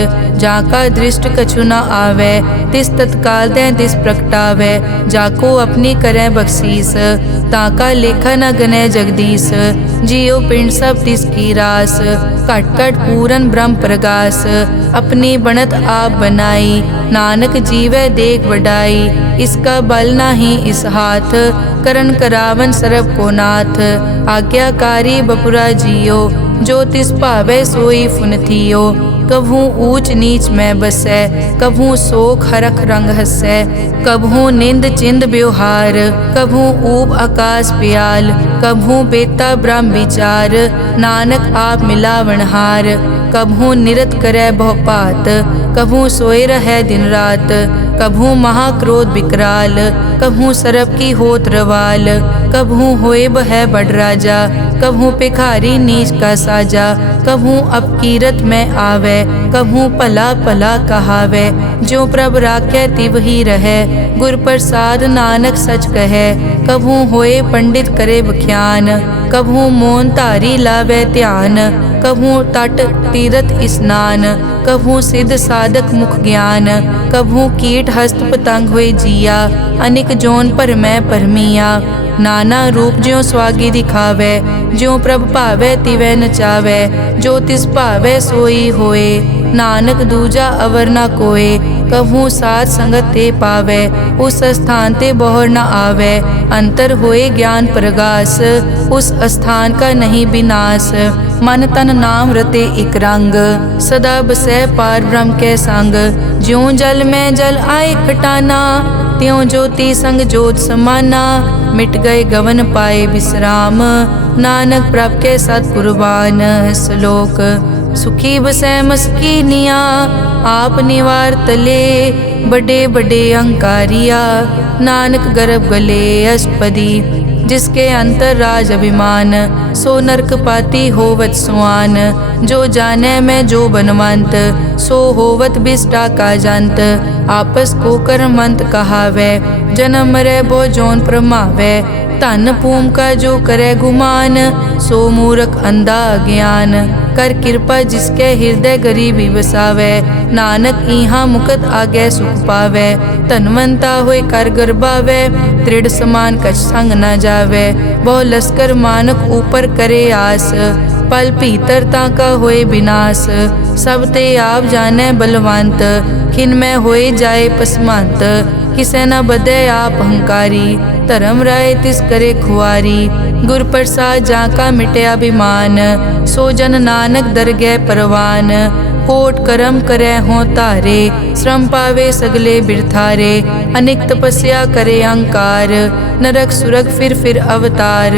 जाका दृष्ट कछु न आवे, तिस तत्काल तै तिस प्रगटावै। जाको अपनी करै बख्शीस, ताका लेखा न गनै जगदीश। जियो पिंड सब तिसकी रास, घट घट पूरन ब्रह्म प्रगास। अपनी बनत आप बनाई, नानक जीवै देख वडाई। इसका बल नाही इस हाथ, करन करावन सरब को नाथ। आज्ञाकारी बपुरा जियो, जो तिस भावै सोई फुनथियो। कभू ऊच नीच में बसै, कभू शोक हरख रंग हसै। कभू निंद चिंद व्यवहार, कभू ऊब आकाश प्याल। कभू बेता ब्रह्म विचार, नानक आप मिलावनहार। कभू निरत करे बहु पात, कभू सोए रहे दिन रात। कभू महाक्रोध विकराल, कभू सरब की होत रवाल। कभू होए बह बड़ राजा, कभू भिखारी नीच का साजा। कभू अपकीरत में आवे, कभू भला भला कहावे। जो प्रभ राखै तिव ही रहे, गुर प्रसाद नानक सच कहे। कभू होए पंडित करे बख्यान, कभू मोन धारी लावे ध्यान। कभू तट तीरथ स्नान, कभू सिद्ध साधक मुख ज्ञान। कभू कीट हस्त पतंग होए जिया, अनिक जोन पर मैं परमिया। नाना रूप ज्यों स्वागी दिखावे, ज्यों प्रभ भावै तिवै नचावै। जो तिस भावै सोई होए, नानक दूजा अवर ना कोए। कभू साथ संगत ते पावै, उस स्थान ते बहुर न आवै। अंतर होए ज्ञान प्रगास, उस स्थान का नहीं विनाश। मन तन नाम रते इक रंग, सदा बसै पार ब्रह्म के संग। ज्यों जल में जल आए खटाना, त्यों ज्योति संग जोत समाना। मिट गए गवन पाए विश्राम, नानक प्रभ के सतकुर्बान। श्लोक सुखी बसै मस्कीनिया, आप निवार तले। बड़े बड़े अहंकारिया, नानक गर्भ गले अष्टपदी। जिसके अंतर राज अभिमान, सो नरक पाती होवत सुआन। जो जाने में जो बनवंत, सो होवत बिष्टा का जंत। आपस को कर्मंत कहावै, जन्म मरै बो जोन प्रमावै। धन भूम का जो करे गुमान, सो मूर्ख अंधा ज्ञान। कर कृपा जिसके हृदय गरीबी बसावै, नानक इहाँ मुकत आगे सुख पावै। धनवंता होए कर गर्बावै, दृढ़ समान कछ संग न जावै। बहु लश्कर मानक ऊपर करे आस, पल भीतरता का होए विनाश। सब ते आप जाने बलवंत, खिन में होए जाए पसमंत। किसे न बदे आप अहंकारी, धर्म राय तिस करे खुआरी। गुर प्रसाद जाका मिटे अभिमान, सो जन नानक दरगह परवान। कोट करम करे हों तारे, श्रम पावे सगले बिरथारे। अनेक तपस्या करे अहंकार, नरक सुरग फिर अवतार।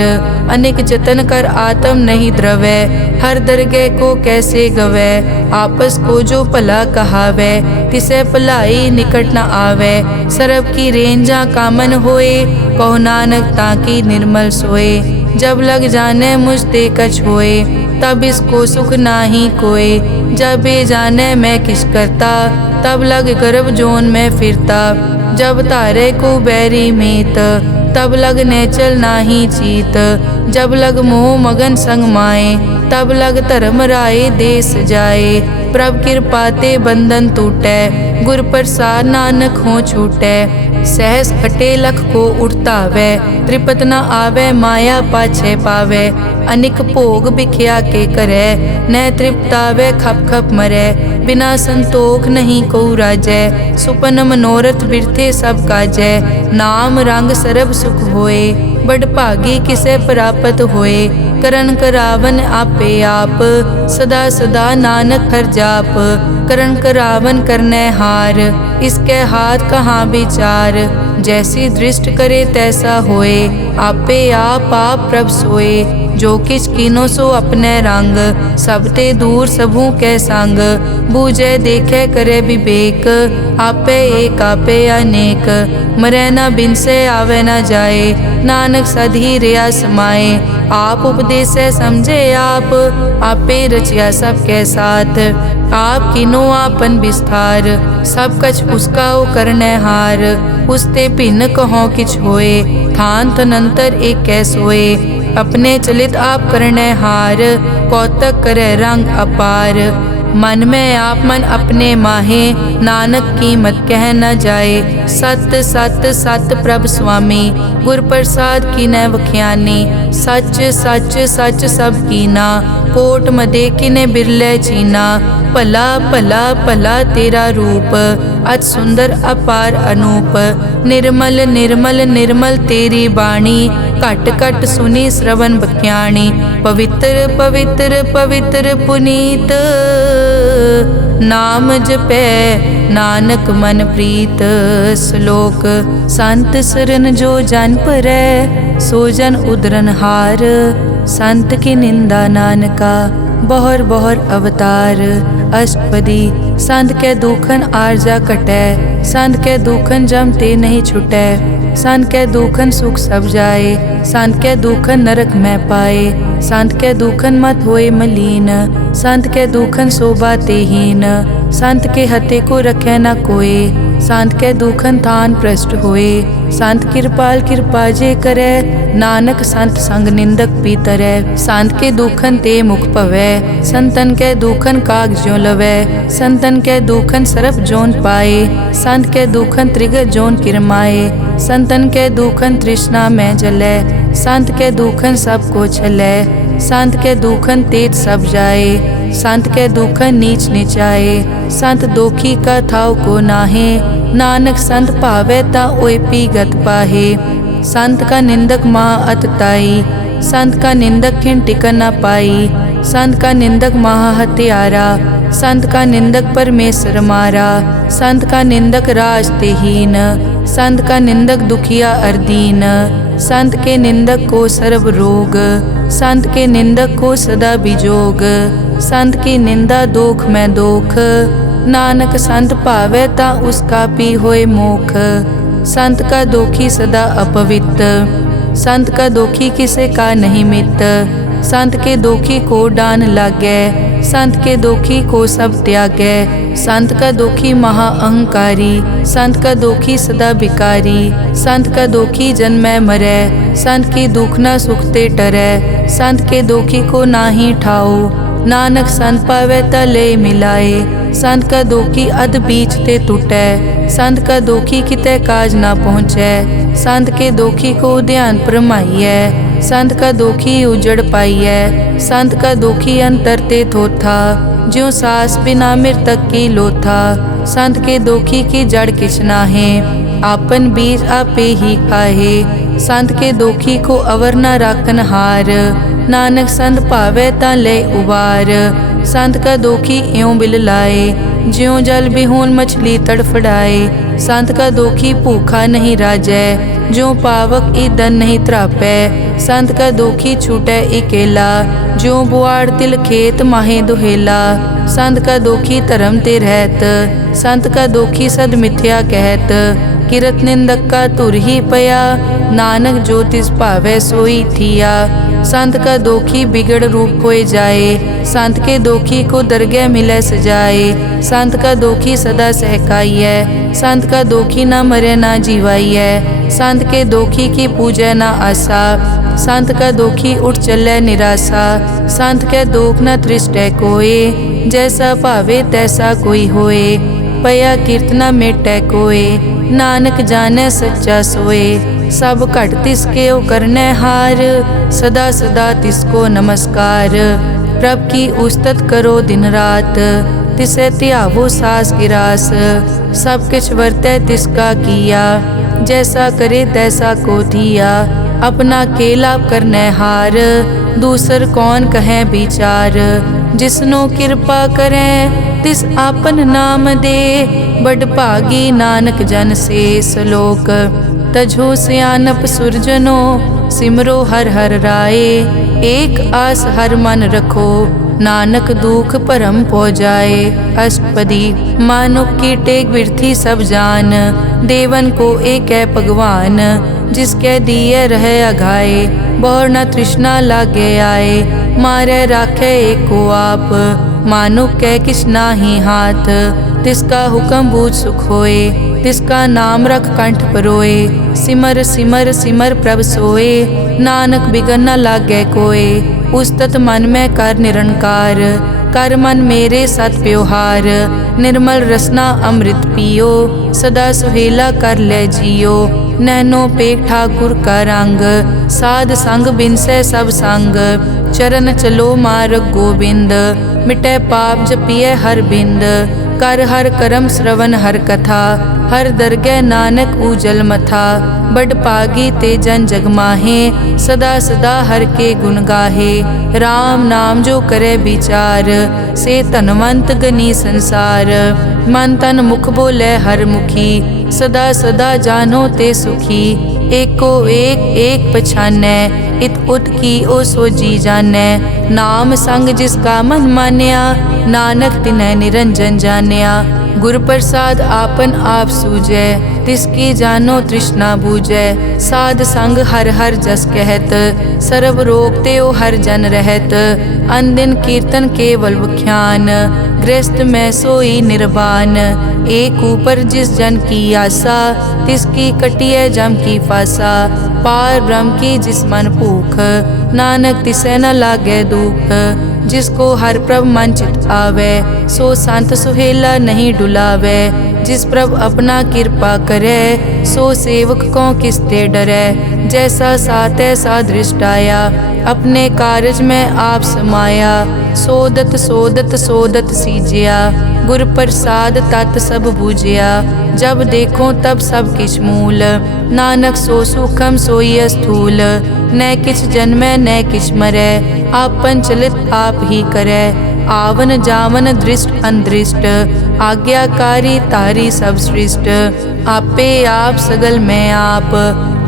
अनेक जतन कर आत्म नहीं द्रवै, हर दरगह को कैसे गवै। आपस को जो भला कहावै, तिसे भलाई निकट न आवै। सरब की रेंजा कामन होए, कहो नानक ताकि निर्मल सोए। जब लग जाने मुझ ते कछ होए, तब इसको सुख नाही कोय। जब ये जाने मैं किस करता, तब लग गर्भ जोन में फिरता। जब तारे को बैरी मीत, तब लग नेचल नाही चीत। जब लग मोह मगन संग माए, तब लग धर्म राय देश जाए। प्रभ कृपा ते बंधन टूटै, गुर प्रसाद नानक हो छूटै। सहस हटे लख को उठतावै, त्रिपत न आवे माया पाछे पावे। अनिक भोग बिख्या के करे, न तृप्तावे खप खप मरै। बिना संतोख नहीं को राजै, सुपन मनोरथ बिरथे सब काजै। नाम रंग सरब सुख होए, बड़ भागी किसे प्राप्त होए। करन करावन आपे आप, सदा सदा नानक हर जाप। करन करावन करने हार, इसके हाथ कहाँ विचार। जैसी दृष्ट करे तैसा होए, आपे आप प्रभ सोए। जो किछ कीनो सो अपने रंग, सब ते दूर सबू के संग। बूझे देखे करे विवेक, आपे एक आपे अनेक। मरै न बिन से आवे न जाए, नानक सधी रिया समाए। आप उपदेश समझे आप, आपे रचिया सबके साथ। आप किनो आपन विस्तार, सब कछ उसका ओ करने हार। उसते भिन्न कहो किछ होए, थान तनंतर एक कै सोए। अपने चलित आप करने हार, कौतक करे रंग अपार। मन में आप मन अपने माहे, नानक कीमत कह न जाए। सत सत सत प्रभ स्वामी, गुर प्रसाद की न वख्यानी। सच सच सच सब कीना, कोट मदे किने बिरले चीना। भला भला भला तेरा रूप, अति सुंदर अपार अनूप। निर्मल निर्मल निर्मल तेरी बाणी, घट घट सुनी श्रवण बख्याणी। पवित्र पवित्र पवित्र पुनीत, नाम जपै नानक मन प्रीत। श्लोक संत सरन जो जन परै, सो जन उदरन हार। संत की निंदा नानका, बहुर बहुर अवतार। अष्टपदी संत के दुखन आरजा कटै, संत के दुखन जम ते नहीं छुटै। संत के दुखन सुख सब जाए, संत के दुखन नरक में पाए। संत के दुखन मत होए मलीन, संत के दुखन शोभा ते हीन। संत के हते को रखे न कोय, संत के दुखन थान भ्रष्ट होए। संत कृपाल कृपा जे करे, नानक संत संग निंदक भी तरै। संत के दुखन ते मुख पवै, संतन के दुखन काग ज्यों लवै। संतन के दुखन सरप जोन पाए, संत के दुखन त्रिगत जोन किरमाए। संतन के दुखन तृष्णा में जलै, संत के दुखन सबको छलै। संत के दुखन तेज सब जाए, संत के दुखन नीच निचाए। संत दोखी का थाव को नाहे, नानक संत भावे ता ओए पीगत पाहे। संत का निंदक महा अतताई, संत का निंदक खिन टिकन न पाई। संत का निंदक महा हत्यारा, संत का निंदक परमेश्वर मारा। संत का निंदक राजतेहीन, संत का निंदक दुखिया अर्दीन। संत के निंदक को सर्व रोग, संत के निंदक को सदा बिजोग। संत की निंदा दोख में दोख, नानक संत भावे ता उसका पी होए मोख। संत का दोखी सदा अपवित्र, संत का दोखी किसे का नहीं मित। संत के दोखी को डान लागे, संत के दोखी को सब त्यागे। संत का दोखी महा अहंकारी, संत का दोखी सदा भिकारी। संत का दोखी जन्मै मरै, संत की दुख न सुखते टरै। संत के दोखी को नाही ठाओ, नानक संत पावे ता ले मिलाए। संत का दोखी अध बीच ते टूटै, संत का दोखी किते काज ना पहुँचै। संत के दोखी को ध्यान परमाइयै, संत का दोखी उजड़ पाइयै। संत का दोखी अंतर ते थोथा, ज्यों सास बिना मृतक की लोथा। संत के दोखी की जड़ किछ नाहे, आपन बीज आपे ही खाहे। संत के दोखी को अवर न राखन हार, नानक संत भावे ता ले उबार। संत का दोखी इयों बिल लाए, ज्यों जल बिहून मछली तड़फड़ाए। संत का दोखी भूखा नहीं राजै, ज्यों पावक ईंधन नहीं त्रापै। संत का दोखी छूटै इकेला, ज्यों बुआड़ तिल खेत माहे दुहेला। संत का दोखी धर्म ते रहत, संत का दोखी सद मिथ्या कहत। किरत निंदक का तुर ही पया, नानक जो तिस भावै सोई थिया। संत का दोखी बिगड़ रूप होए जाए, संत के दोखी को दरगह मिले सजाए। संत का दोखी सदा सहकाइयै, संत का दोखी ना मरे ना जीवाइयै। संत के दोखी की पूजै ना आसा, संत का दोखी उठ चलै निराशा। संत के दोख न तृष्टै कोय, जैसा भावे तैसा कोई होए। पया कीर्तना मेटै कोय, नानक जाने सच्चा सोए। सब घट तिसके ओ करनै हार, सदा सदा तिसको नमस्कार। प्रभ की उस्तत करो दिन रात, तिसे त्यावो सास गिरास। सब किछ वर्तै तिसका किया, जैसा करे तैसा को दिया। अपना केला करनै हार, दूसर कौन कहें विचार। जिसनो कृपा करें तिस आपन नाम दे, बड़ भागी नानक जन से सलोक। तजो सियानप सुरजनो, सिमरो हर हर राय। एक आस हर मन रखो, नानक दुख परम पो जाए। अष्टपदी मानुक की टेक बिरथी सब जान, देवन को एक है भगवान। जिसके दिए रहे अघाए, बहुर न तृष्णा लागे आए। मारे राखे एको आप, मानुक के किछ नाही हाथ। तिसका हुक्म बूझ सुख होए, तिसका नाम रख कंठ परोए। सिमर सिमर सिमर प्रभ सोए, नानक बिगन न लागे कोय। उस्तत मन में कर निरंकार, कर मन मेरे सत व्यवहार। निर्मल रसना अमृत पियो, सदा सुहेला कर ले जियो। नैनो पेख ठाकुर का रंग, साध संग बिनसे सब संग। चरण चलो मार्ग गोबिंद, मिटे पाप जपिए हर बिंद। कर हर करम श्रवण हर कथा, हर दरगह नानक उजल मथा। बड़ पागी ते जन जग माहे, सदा सदा हर के गुण गाहे। राम नाम जो करे विचार, से धनवंत गनी संसार। मन तन मुख बोले हर मुखी, सदा सदा जानो ते सुखी। एको एक एक पछानै, इत उत की ओ सो जी जानै। नाम संग जिसका मन मान्या, नानक तिन्है निरंजन जान्या। गुर प्रसाद आपन आप सूझै, तिसकी जानो तृष्णा बूझै। साध संग हर हर जस कहत, सर्व रोग ते ओ हर जन रहत। अन दिन कीर्तन केवल बख्यान, गृहस्थ में सोई निर्वाण। एक ऊपर जिस जन की आशा, तिसकी कटिए जम की फासा। पार ब्रह्म की जिस मन भूख, नानक तिसे न लागे दुख। जिसको हर प्रभ मन चित आवे, सो संत सुहेला नहीं डुलावे। जिस प्रभ अपना कृपा करे, सो सेवक को किसते डरे। जैसा सात ऐसा दृष्ट आया, अपने कारज में आप समाया। सोदत सोदत सोदत सीजिया, गुर प्रसाद तत् सब बूझिया। जब देखो तब सब किछ मूल, नानक सो सुखम सोई स्थूल। न किछ जन्मै न किछ मरै, आपन चलित आप ही करे। आवन जावन दृष्ट अनदृष्ट, आज्ञाकारी तारी सब सृष्ट। आपे आप सगल में आप,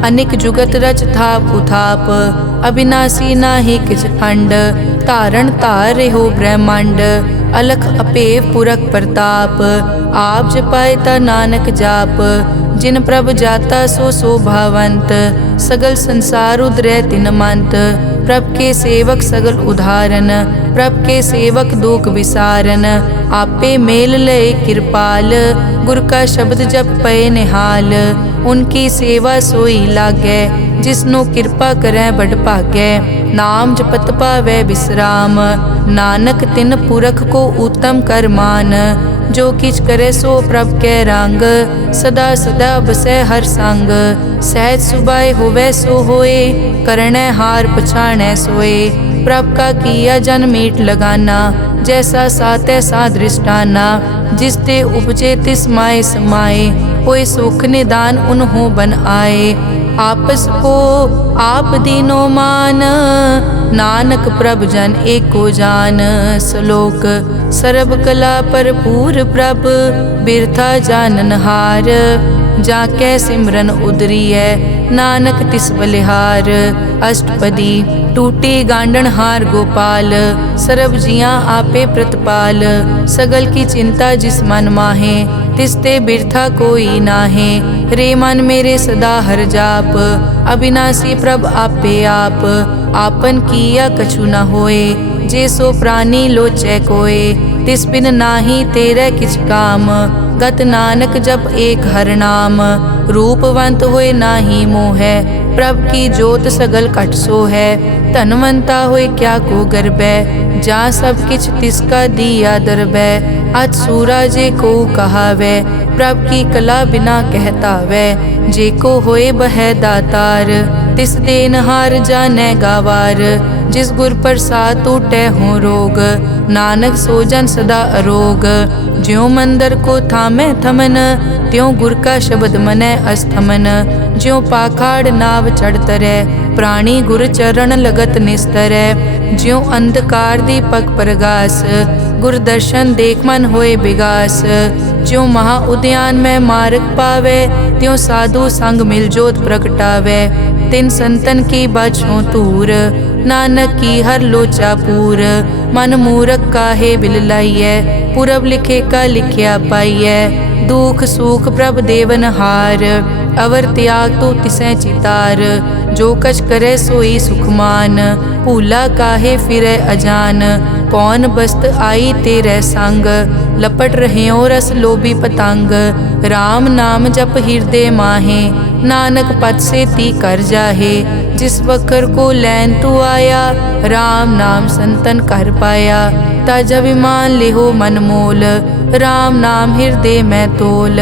अनिक जुगत रच थाप उथाप। अविनाशी नाहि किछ खंड, तारण तार रेहो ब्रह्मांड। अलख अपेव पुरख प्रताप, आप जपाए ता नानक जाप। जिन प्रभ जाता सो शोभावंत, सगल संसार उदरै तिन मंत। प्रभ के सेवक सगल उदाहरण, प्रभ के सेवक दुख विसारन। आपे मेल लय कृपाल, गुर का शब्द जप पए निहाल। उनकी सेवा सोई लागै, जिसनो कृपा करै बड़ भागै। नाम जपत पावै विश्राम, नानक तिन पुरख को उत्तम कर मान। जो किछ करे सो प्रभ कै रंग, सदा सदा बसै हर संग। सहज सुभाए होवै सो होए, करणै हार पछाणै सोए। प्रभ का किया जन मीट लगाना, जैसा सात ऐसा दृष्टाना। जिस ते उपजे तिस माए समाए, कोई सुख निदान उन्हों बन आए। आपस को आप दीनो मान, नानक प्रभ जन एको जान। श्लोक सर्ब कला भरपूर प्रभ, बिरथा जानन हार। जाकै सिमरन उदरियै, नानक तिस बलिहार। अष्टपदी टूटी गांडन हार गोपाल, सर्ब जियां आपे प्रतिपाल। सगल की चिंता जिस मन माहे, तिसते बिरथा कोई नाहे। रे मन मेरे सदा हर जाप, अविनाशी प्रभ आपे आप। आपन किया कछु न होए, जे सो प्राणी लोचै कोय। तिस बिन नाही तेरे किछ काम, गत नानक जप एक हर नाम। रूपवंत होए नाही मोहै, प्रभ की जोत सगल कट सो है। धनवंता होए क्या को गर्बै, जा सब किछ तिसका दिया दरबै। अत सूरा जे को कहावै, प्रभ की कला बिना कहतावै। जे को होए बह दातार, तिस देनहार जानै गावार। जिस गुर प्रसाद टूटै हो रोग, नानक सो जन सदा अरोग। ज्यों मंदिर को थामै थमन, त्यों गुर का शब्द मनै अस्थमन। ज्यों पाखाड़ नाव चढ़ तरै, प्राणी गुर चरण लगत निस्तरै। ज्यों अंधकार दीपक प्रगास, गुर दर्शन देख मन होए विगास। ज्यों महा उद्यान में मार्ग पावे, त्यों साधु संग मिल जोत प्रगटावे। तिन संतन की बाछों तूर, नानक की हर लोचा पूर। मन मूरख काहे बिल लाइयै, पुरब लिखे का लिखिया पाइयै। दुख सुख प्रभ देवन हार, अवर त्याग तो तिसै चितार। जो कछ करे सोई सुखमान, भूला काहे फिरै अजान। कौन बस्त आई तेरे संग, लपट रहे रस लोभी पतंग। राम नाम जप हृदय माहे, नानक पद से ती कर जाहे। जिस वखर को लैन तू आया, राम नाम संतन कर पाया। तज अभिमान लेहो मन मोल, राम नाम हृदय में तोल।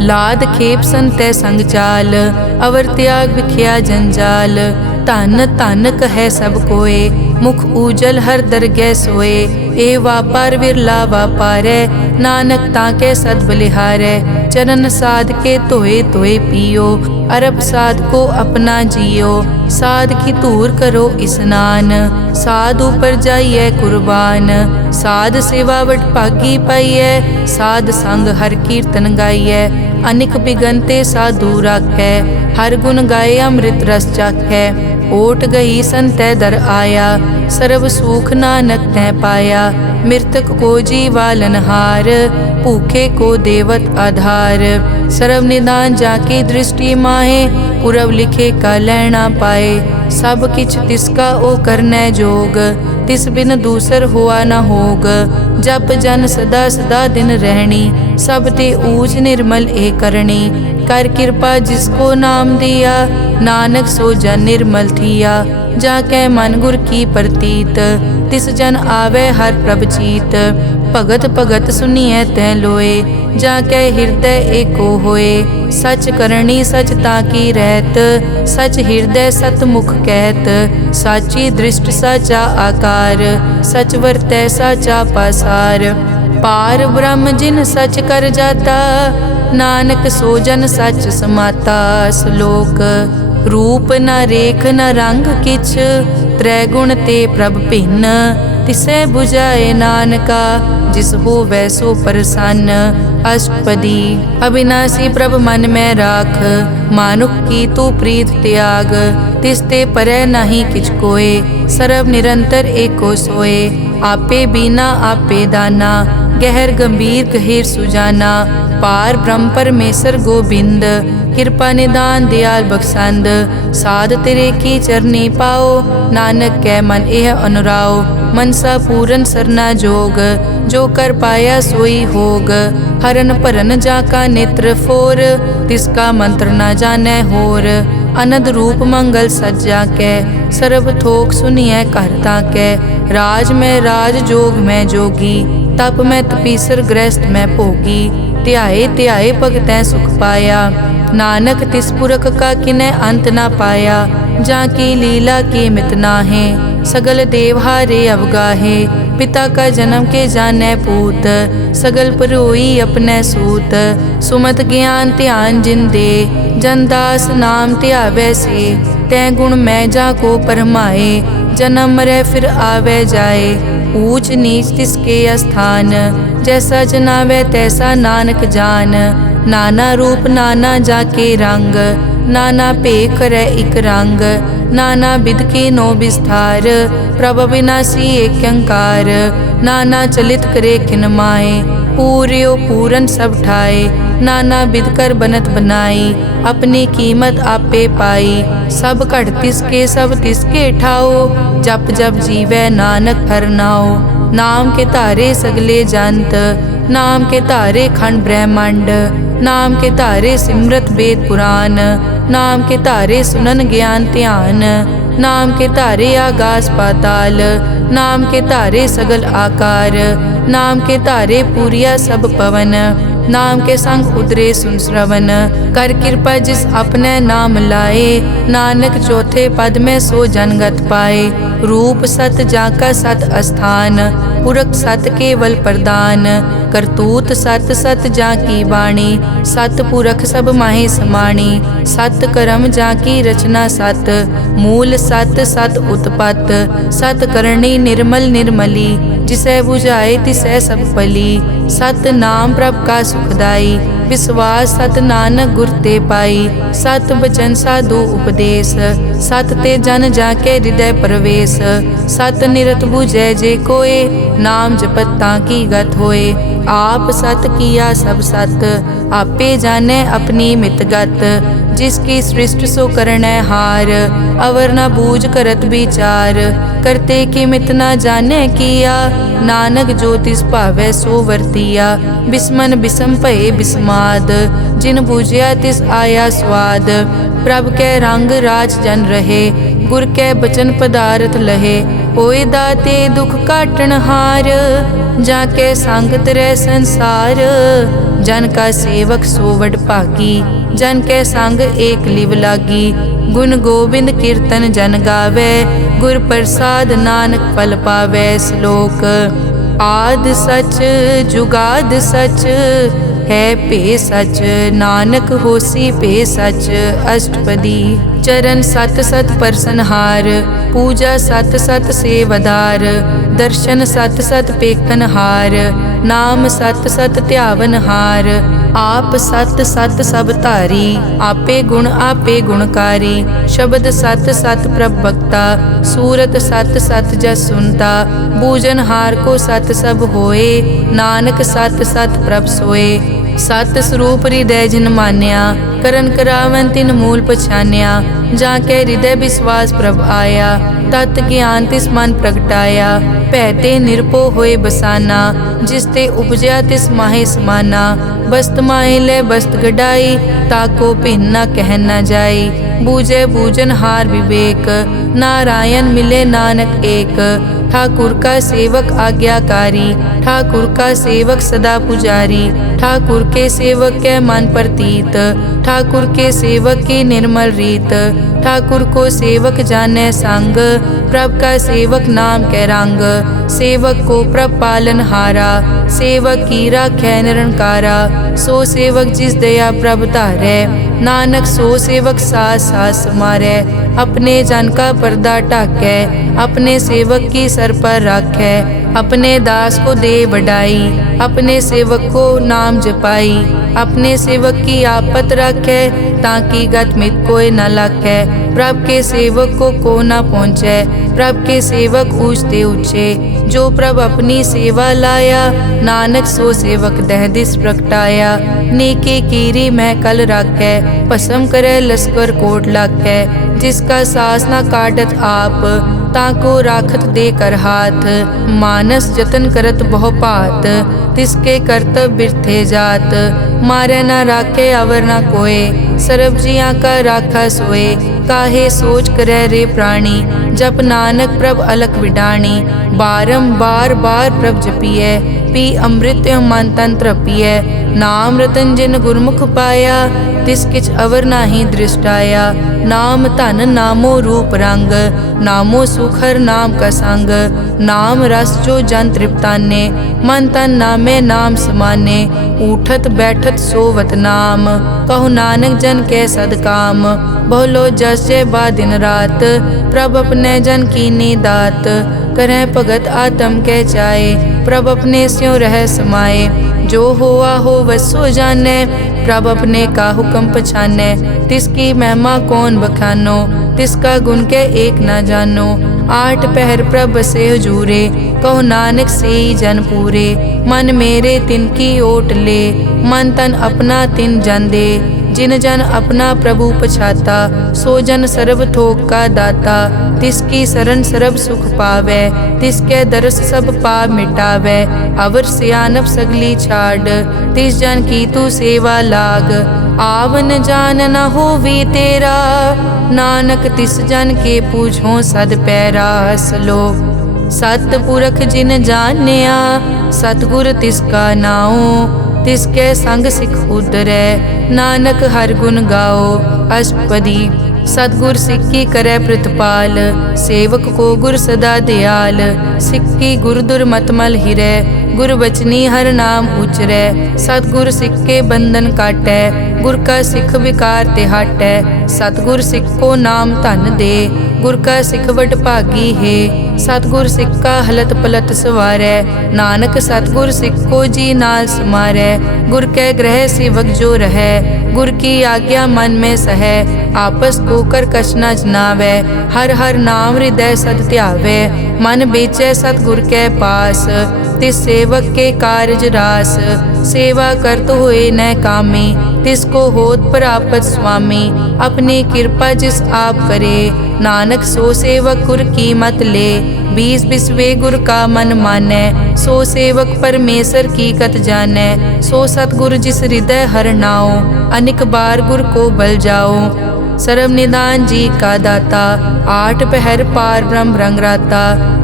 लाद खेप संतै संग चाल, अवर त्याग बिख्या जंजाल। धन धन कहे सब कोय, मुख उजल हर दरगह सोए। ए वापार विरला वापारै, नानक ताके सद बलिहारै। चरण साध के धोए धोए पियो, अरब साध को अपना जियो। साध की धूर करो स्नान, साध ऊपर जाइए कुर्बान। साध सेवा वट भागी पाइयै, साध संग हर कीर्तन गाइयै। अनिक बिगनते साधु राखै, हर गुण गाए अमृत रस चाखै। ओट गई संतै दर आया, सर्व सुख नानक तै पाया। मृतक को जीवालन हार, भूखे को देवत आधार। सर्व निदान जाकी दृष्टि माहे, पुरब लिखे का लैना पाए। सब किछ तिसका ओ करनै जोग, तिस बिन दूसर हुआ न होग। जप जन सदा सदा दिन रहनी, सब ते ऊज निर्मल ए करनी। कर कृपा जिसको नाम दिया, नानक सो जन निर्मल थिया। जाकै मन गुर की प्रतीत, तिस जन आवे हर प्रभ चीत। भगत भगत सुनिए तै लोए, जाके हृदय एको होए। सच करनी सच ताकी रहत, सच हृदय सतमुख कहत। साची दृष्ट साचा आकार, सच वरतै साचा पासार। पार ब्रह्म जिन सच कर जाता, नानक सो जन सच समाता। श्लोक रूप न रेख न रंग किछ, त्रैगुण ते प्रभ भिन्न। तिसै बुझाए नानका, जिस हो वैसो प्रसन्न। अष्टपदी अविनाशी प्रभ मन में राख, मानुख की तू प्रीत त्याग। तिसते परै नहीं किछ कोय, सर्व निरंतर एको सोए। आपे बीना आपे दाना, गहर गंभीर गहीर सुजाना। पार ब्रह्म परमेश्वर गोबिंद, कृपा निदान दयाल बख्शंद। साध तेरे की चरनी पाओ, नानक कै मन एह अनुराओ। मनसा पूरन सरना जोग, जो कर पाया सोई होग। हरन भरन जाका नेत्र फोर, तिसका मंत्र न जानै होर। अनद रूप मंगल सज्जा कै, सर्व थोक सुनिए करता कै। राज में राज जोग में जोगी, तप में तपीसर गृहस्थ में भोगी। ध्याए ध्याए भगतैं सुख पाया, नानक तिस पुरख का किनै अंत ना पाया। जाकी लीला की मित नाहे, सगल देवहारे अवगाहे। पिता का जन्म के जानै पूत, सगल परोई अपने सूत। सुमत ज्ञान ध्यान जिन दे, जनदास नाम ध्यावै से। तै गुण मैं जाको परमाए, जन्म मरै फिर आवे जाए। ऊंच नीच तिसके अस्थान, जैसा जनावे तैसा नानक जान। नाना रूप नाना जाके रंग, नाना भेख रै इक रंग। नाना बिध के नो विस्तार, प्रभ विनाशी एक अंकार। नाना चलित करे किन माए, पूर्यो पूरन सब ठाए। नाना बिध कर बनत बनाई, अपनी कीमत आपे पाई। सब घट तिसके सब तिसके ठाओ, जप जप जीवै नानक हर नाओ। नाम के धारे सगले जंत, नाम के धारे खंड ब्रह्मांड। नाम के धारे सिमरत वेद पुराण, नाम के धारे सुनन ज्ञान ध्यान। नाम के धारे आकाश पाताल, नाम के धारे सगल आकार। नाम के धारे पूरिया सब पवन, नाम के संग उतरे सुन श्रवण। कर कृपा जिस अपने नाम लाए, नानक चौथे पद में सो जनगत पाए। रूप सत जाका सत अस्थान, पुरख सत केवल प्रदान। करतूत सत सत जाकी वाणी, सत पुरख सब माहे समाणी। सत कर्म जाकी रचना सत, मूल सत सत उत्पत। सत करणी निर्मल निर्मली, जिसै बुझाए तिसै सब पली। सत नाम प्रभ का सुखदाई, विश्वास सत नानक गुर ते पाई। सत बचन साधु उपदेश, सत ते जन जाके हृदय प्रवेश। सत निरत बुझै जे कोय, नाम जपत ताकी गत होए। आप सत किया सब सत, आपे जाने अपनी मित गत। जिसकी सृष्टि सो करनै हार, अवर न बूझ करत विचार। करते की मित न जाने किया, नानक जो तिस भावै सो वर्तिया। बिस्मन बिसम भये बिस्माद, जिन बूझिया तिस आया स्वाद। प्रभ कै रंग राज जन रहे, गुर कै बचन पदारथ लहे। होए दाते दुख काटन हार, जाके संगत रै संसार। जन का सेवक सो वड भागी, जन के संग एक लिव लागी। गुण गोबिंद कीर्तन जन गावे, गुर प्रसाद नानक फल पावे। श्लोक आद सच जुगाद सच, है पे सच नानक होसी पे सच। अष्टपदी चरण सत सत परसनहार, पूजा सत सत सेवदार। दर्शन सत सत पेखनहार, नाम सत सत ध्यावनहार। आप सत सत सब धारी, आपे आपे गुणकारी। शब्द सत सत प्रभ भक्ता, सूरत सत सत जस सुनता। बूझनहार को सत सब होए, नानक सत सत प्रभ सोए। सत स्वरूप हृदय जिन मान्या, करन करावन तिन मूल पछान्या। जाके हृदय विश्वास प्रभ आया, तत् ज्ञान तिस मन प्रगटाया। भैते निरपो होए बसाना, जिसते उपजया तिस माहे समाना। बस्त माहे ले बस्त गडाई, ताको भिन्न न कह न जाई। बूझे बूझन हार विवेक, नारायण मिले नानक एक। ठाकुर का सेवक आज्ञाकारी, ठाकुर का सेवक सदा पुजारी, ठाकुर के सेवक के मन प्रतीत, ठाकुर के सेवक की निर्मल रीत, ठाकुर को सेवक जाने संग, प्रभ का सेवक नाम के रंग, सेवक को प्रभ पालन हारा, सेवक की राखै निरंकारा, सो सेवक जिस दया प्रभ धारै, नानक सो सेवक सास सास समारै, अपने जन का पर्दा ढाकै, अपने सेवक की सर पर राखै, अपने दास को दे बढ़ाई, अपने सेवक को नाम जपाई, अपने सेवक की आपत राखै, ताकि गत मित कोई न लाखै, प्रभ के सेवक को न पहुँचै, प्रभ के सेवक ऊंचते ऊंचे, जो प्रभ अपनी सेवा लाया, नानक सो सेवक दह दिस प्रगटाया, नेके कीरी मैं कल राखै, भस्म करे लश्कर कोट लाखै, जिसका सास न काटत आप, ताको राखत दे कर हाथ, मानस जतन करत बहु पात, तिसके करतब बिरथे जात, मारे न राखे अवर न कोय, सर्ब जियां का राखा सोए, काहे सोच करे रे प्राणी, जप नानक प्रभ अलख विडाणी, बारंबार बार प्रभ जपिए, पी अमृत मन तन तृपिए, नाम रतन जिन गुरमुख पाया, तिस किछ अवर नाही दृष्टाया, नाम धन नामो रूप रंग, नामो सुखर नाम का संग, नाम रस जो जन तृप्ताने, मन तन नामे नाम समाने, उठत बैठत सोवत नाम, कहु नानक जन के सदकाम, बहुलो जस जय बा दिन रात, प्रभ अपने जन कीनी दात, करें भगत आत्म के चाहे, प्रभ अपने स्यों रह समाये, जो होआ हो वसो जाने, प्रभ अपने का हुक्म पछाने, तिसकी महिमा कौन बखानो, तिसका गुण के एक न जानो, आठ पहर प्रभ से हजूरे, कहो नानक से ही जन पूरे, मन मेरे तिन की ओट ले, मन तन अपना तिन जन दे, जिन जन अपना प्रभु पछाता, सो जन सर्व थोक का दाता, तिसकी शरण सर्व सुख पावे, तिसके दरस सब पाप मिटावे, अवर सियानप सगली छाड़, तिस जन की तू सेवा लाग, आवन जान न होवी तेरा, नानक तिस जन के पूछो सद पैरा, सलोक सतपुरख जिन जानिया, सतगुर तिसका नाओ, तिसके संग सिख उदरै, नानक हर गुण गाओ, अष्टपदी सतगुर सिक्की करे प्रतिपाल, सेवक को गुर सदा दयाल, सिक्की गुर दुर्मतमल हिरै, गुर बचनी हर नाम उचरै, सतगुर सिक्के बंधन काटै, गुर का सिख विकार ते हटै, सतगुर सिख को नाम धन दे, गुर का सिख वड भागी है, सतगुर सिख का हलत पलत सवारै, नानक सतगुर सिख को जी नाल समारै, गुर के ग्रह सेवक जो रहै, गुर की आज्ञा मन में सहै, आपस को कर कछ न जनावै, हर हर नाम हृदय सद ध्यावै, मन बेचै सतगुर के पास, तिस सेवक के कारज रास, सेवा करत होए न कामी, तिसको होत प्रापत स्वामी, अपनी कृपा जिस आप करे, नानक सो सेवक गुर की मत ले, बीस बिसवे गुर का मन मानै, सो सेवक परमेश्वर की कत जानै, सो सतगुर जिस हृदय हर नाओ, अनिक बार गुर को बल जाओ, सर्व निदान जी का दाता, आठ पहर पार ब्रह्म रंग राता,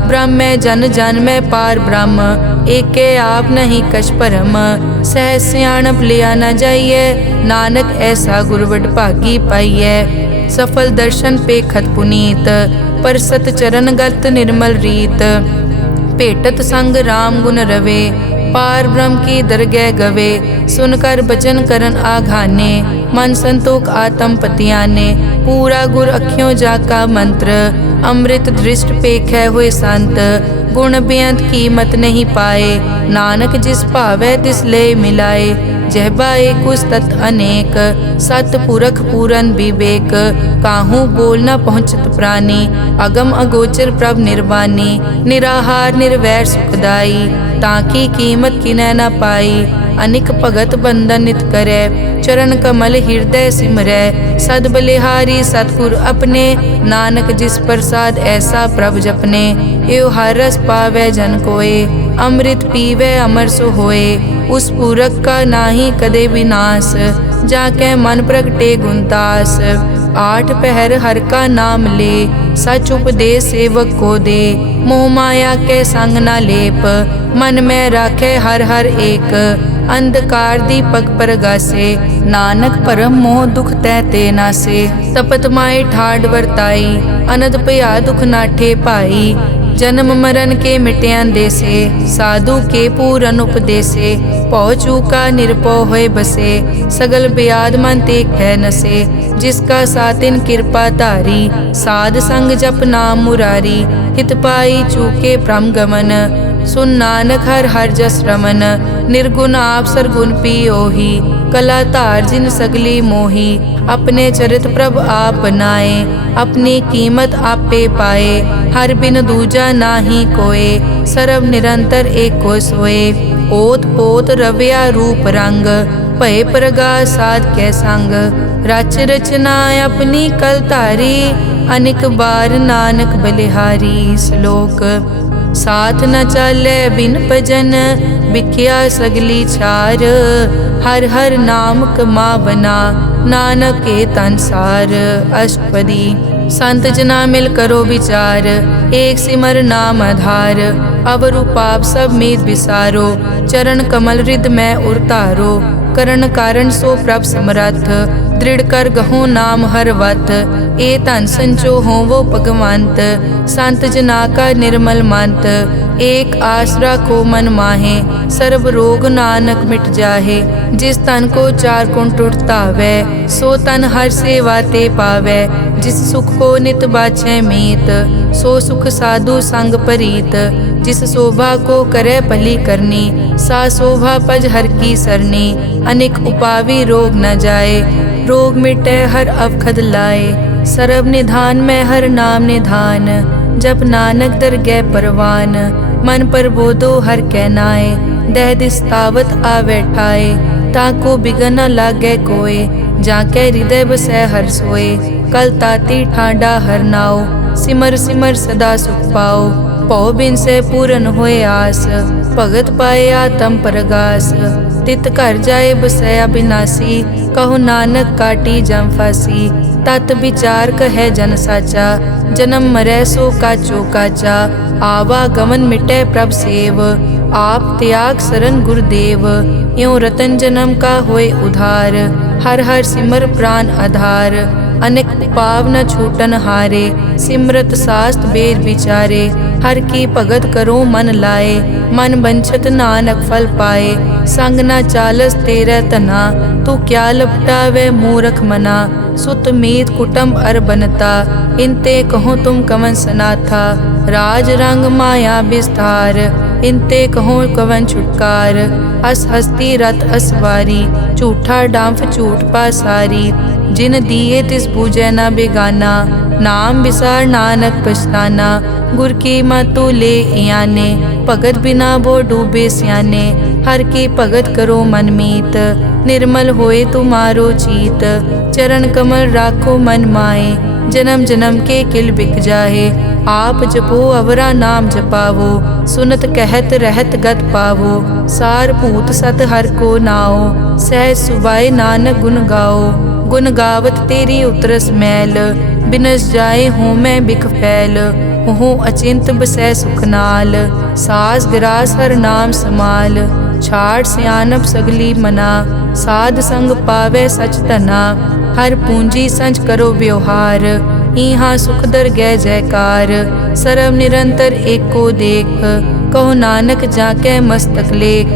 ब्रह्म में जन जन में पार ब्रह्म, एके आप नहीं कछ परम, सह सियाणप लिया न जाइए, नानक ऐसा गुरवड भागी पाइए, सफल दर्शन पे खत पुनीत, परसत चरण गत निर्मल रीत, भेटत संग राम गुण रवे, पार ब्रह्म की दरगह गवे, सुनकर बचन करन आघाने, मन संतोख आत्म पतियाने, पूरा गुर अखियों जाका मंत्र, अमृत दृष्ट पेखै हुए संत, गुण बेअंत कीमत नहीं पाए, नानक जिस भावै तिस ले मिलाए, जहबा एक उस तत् अनेक, सतपुरख पूरन विवेक, काहू बोल न पहुँचत प्राणी, अगम अगोचर प्रभ निर्वाणी, निराहार निर्वैर सुखदाई, ताकी कीमत किनै न पाई, अनिक भगत बंधन नित करै, चरण कमल हृदय सिमरै, सद बलिहारी सतगुर अपने, नानक जिस प्रसाद ऐसा प्रभ जपने, एव हर रस पावै जन कोय, अमृत पीवै अमर सो होए, उस पूरक का नाही कदे विनाश, जाके मन प्रगटे गुणतास, आठ पहर हर का नाम ले, सच उपदेश सेवक को दे। मोह माया के संग न लेप, मन में राखे हर हर एक। अंधकार दीपक परगासे, नानक परम मोह दुख तैते नासे। तपत माए ठाड वर्ताई, अनद पया दुख नाठे पाई। जन्म मरण के मिट्यां देसे, साधु के पूरन उपदेसे। पौ चूका निरपौ होए बसे, सगल ब्याद मन ते कै नसे। जिसका सातिन कृपा धारी, साध संग जप नाम मुरारी। हित पाई चूके भ्रम गमन, सुन नानक हर हर जस रमन। निर्गुण आप सरगुण पियोही, कला धार जिन सगली मोही। अपने चरित प्रभ आप बनाए, अपनी कीमत आपे पाए। हर बिन दूजा नाही कोय, सर्व निरंतर एको सोए। ओत पोत रव्या रूप रंग, भय प्रगास साध कै संग। रच रचना अपनी कल धारी, अनेक बार नानक बलिहारी। श्लोक साथ न चाले बिन भजन, बिख्या सगली छार। हर हर नाम कमावना, नानक के तनसार। अष्टपदी संत जना मिल करो विचार, एक सिमर नाम आधार। अवरु पाप सब मीत विसारो, चरण कमल रिद में उरतारो। करण कारण सो प्रभ समरथ, दृढ़ कर गहो नाम हर वत। ए धन संचो हो वो भगवंत, संत जना का निर्मल मंत। एक आसरा को मन माहे, सर्व रोग नानक मिट जाहे। जिस तन को चार गुण टूटता वै, सो तन हर सेवा ते पावै। जिस सुख को नित बाछै मीत, सो सुख साधु संग परीत। जिस शोभा को करे भली करनी, सा शोभा पज हर की सरनी। अनेक उपावी रोग न जाए, रोग मिटे हर अवखद लाए। सर्व निधान में हर नाम निधान, जप नानक दरगह परवान। मन पर बोधो हर कहनाए, दह दिस्तावत आवे ठाए। ताको बिगन न लागे कोय, जाके हृदय बसै हर सोए। कल ताती ठांडा हर नाओ, सिमर सिमर सदा सुख पाओ। पौ बिन से पूरन होए आस, भगत पाए आत्म परगास। तित घर जाए बसया बिनासी, कहो नानक काटी जम फासी। तत विचार कहे जन साचा, जन्म मरै सो काचो काचा। आवागमन मिटे प्रभ सेव, आप त्याग शरण गुरुदेव। यों रतन जन्म का होए उधार, हर हर सिमर प्राण आधार। अनेक पाव न छूटन हारे, सिमरत शास्त्र वेद विचारे। हर की भगत करो मन लाए, मन बंछत नानक फल पाए। संग न चालस तेरे तना, तू क्या लपटावे मूरख मना। सुत मीत कुटुम्ब अर बनता, इनते कहो तुम कवन सनाथा। राज रंग माया विस्तार, इनते कहो कवन छुटकार। अस हस्ती रत असवारी, झूठा डांफ झूठ पासारी। जिन दिए तिस बूझे न बेगाना, नाम विसार नानक पछताना। गुर की मातु ले याने, भगत बिना वो डूबे स्याने। हर की भगत करो मन मीत, निर्मल होए तुम्हारो चीत। चरण कमल राखो मन माए, जन्म जन्म के किल बिक जाहे। आप जपो अवरा नाम जपावो, सुनत कहत रहत गत पावो। सार भूत सत हर को नाओ, सहज सुबाए नानक गुण गाओ। गुण गावत तेरी उतरस मैल, बिनस जाए हूँ मैं बिख फैल। हूँ अचिंत बसै सुख नाल, सास गिरास हर नाम समाल। छाड़ सियानप सगली मना, साध संग पावे सच तना। हर पूंजी संच करो व्यवहार, इहाँ सुख दर गै जयकार। सर्व निरंतर एको देख, कहो नानक जाके मस्तक लेख।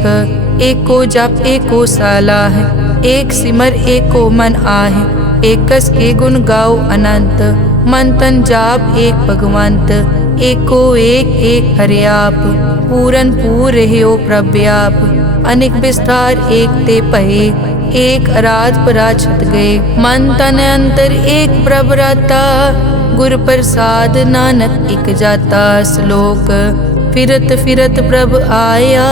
एको जप एको सालाह, एक सिमर एको मन आह। एकस के गुण गाओ अनंत, मन तन जाप एक भगवंत। एको एक एक हरियाप, पूरन पूर रहियो प्रव्याप। अनेक विस्तार एक ते पहे, एक अराध पराछत गए। मन तन अंतर एक प्रभ राता, गुर प्रसाद नानक एक जाता। श्लोक फिरत फिरत प्रभ आया,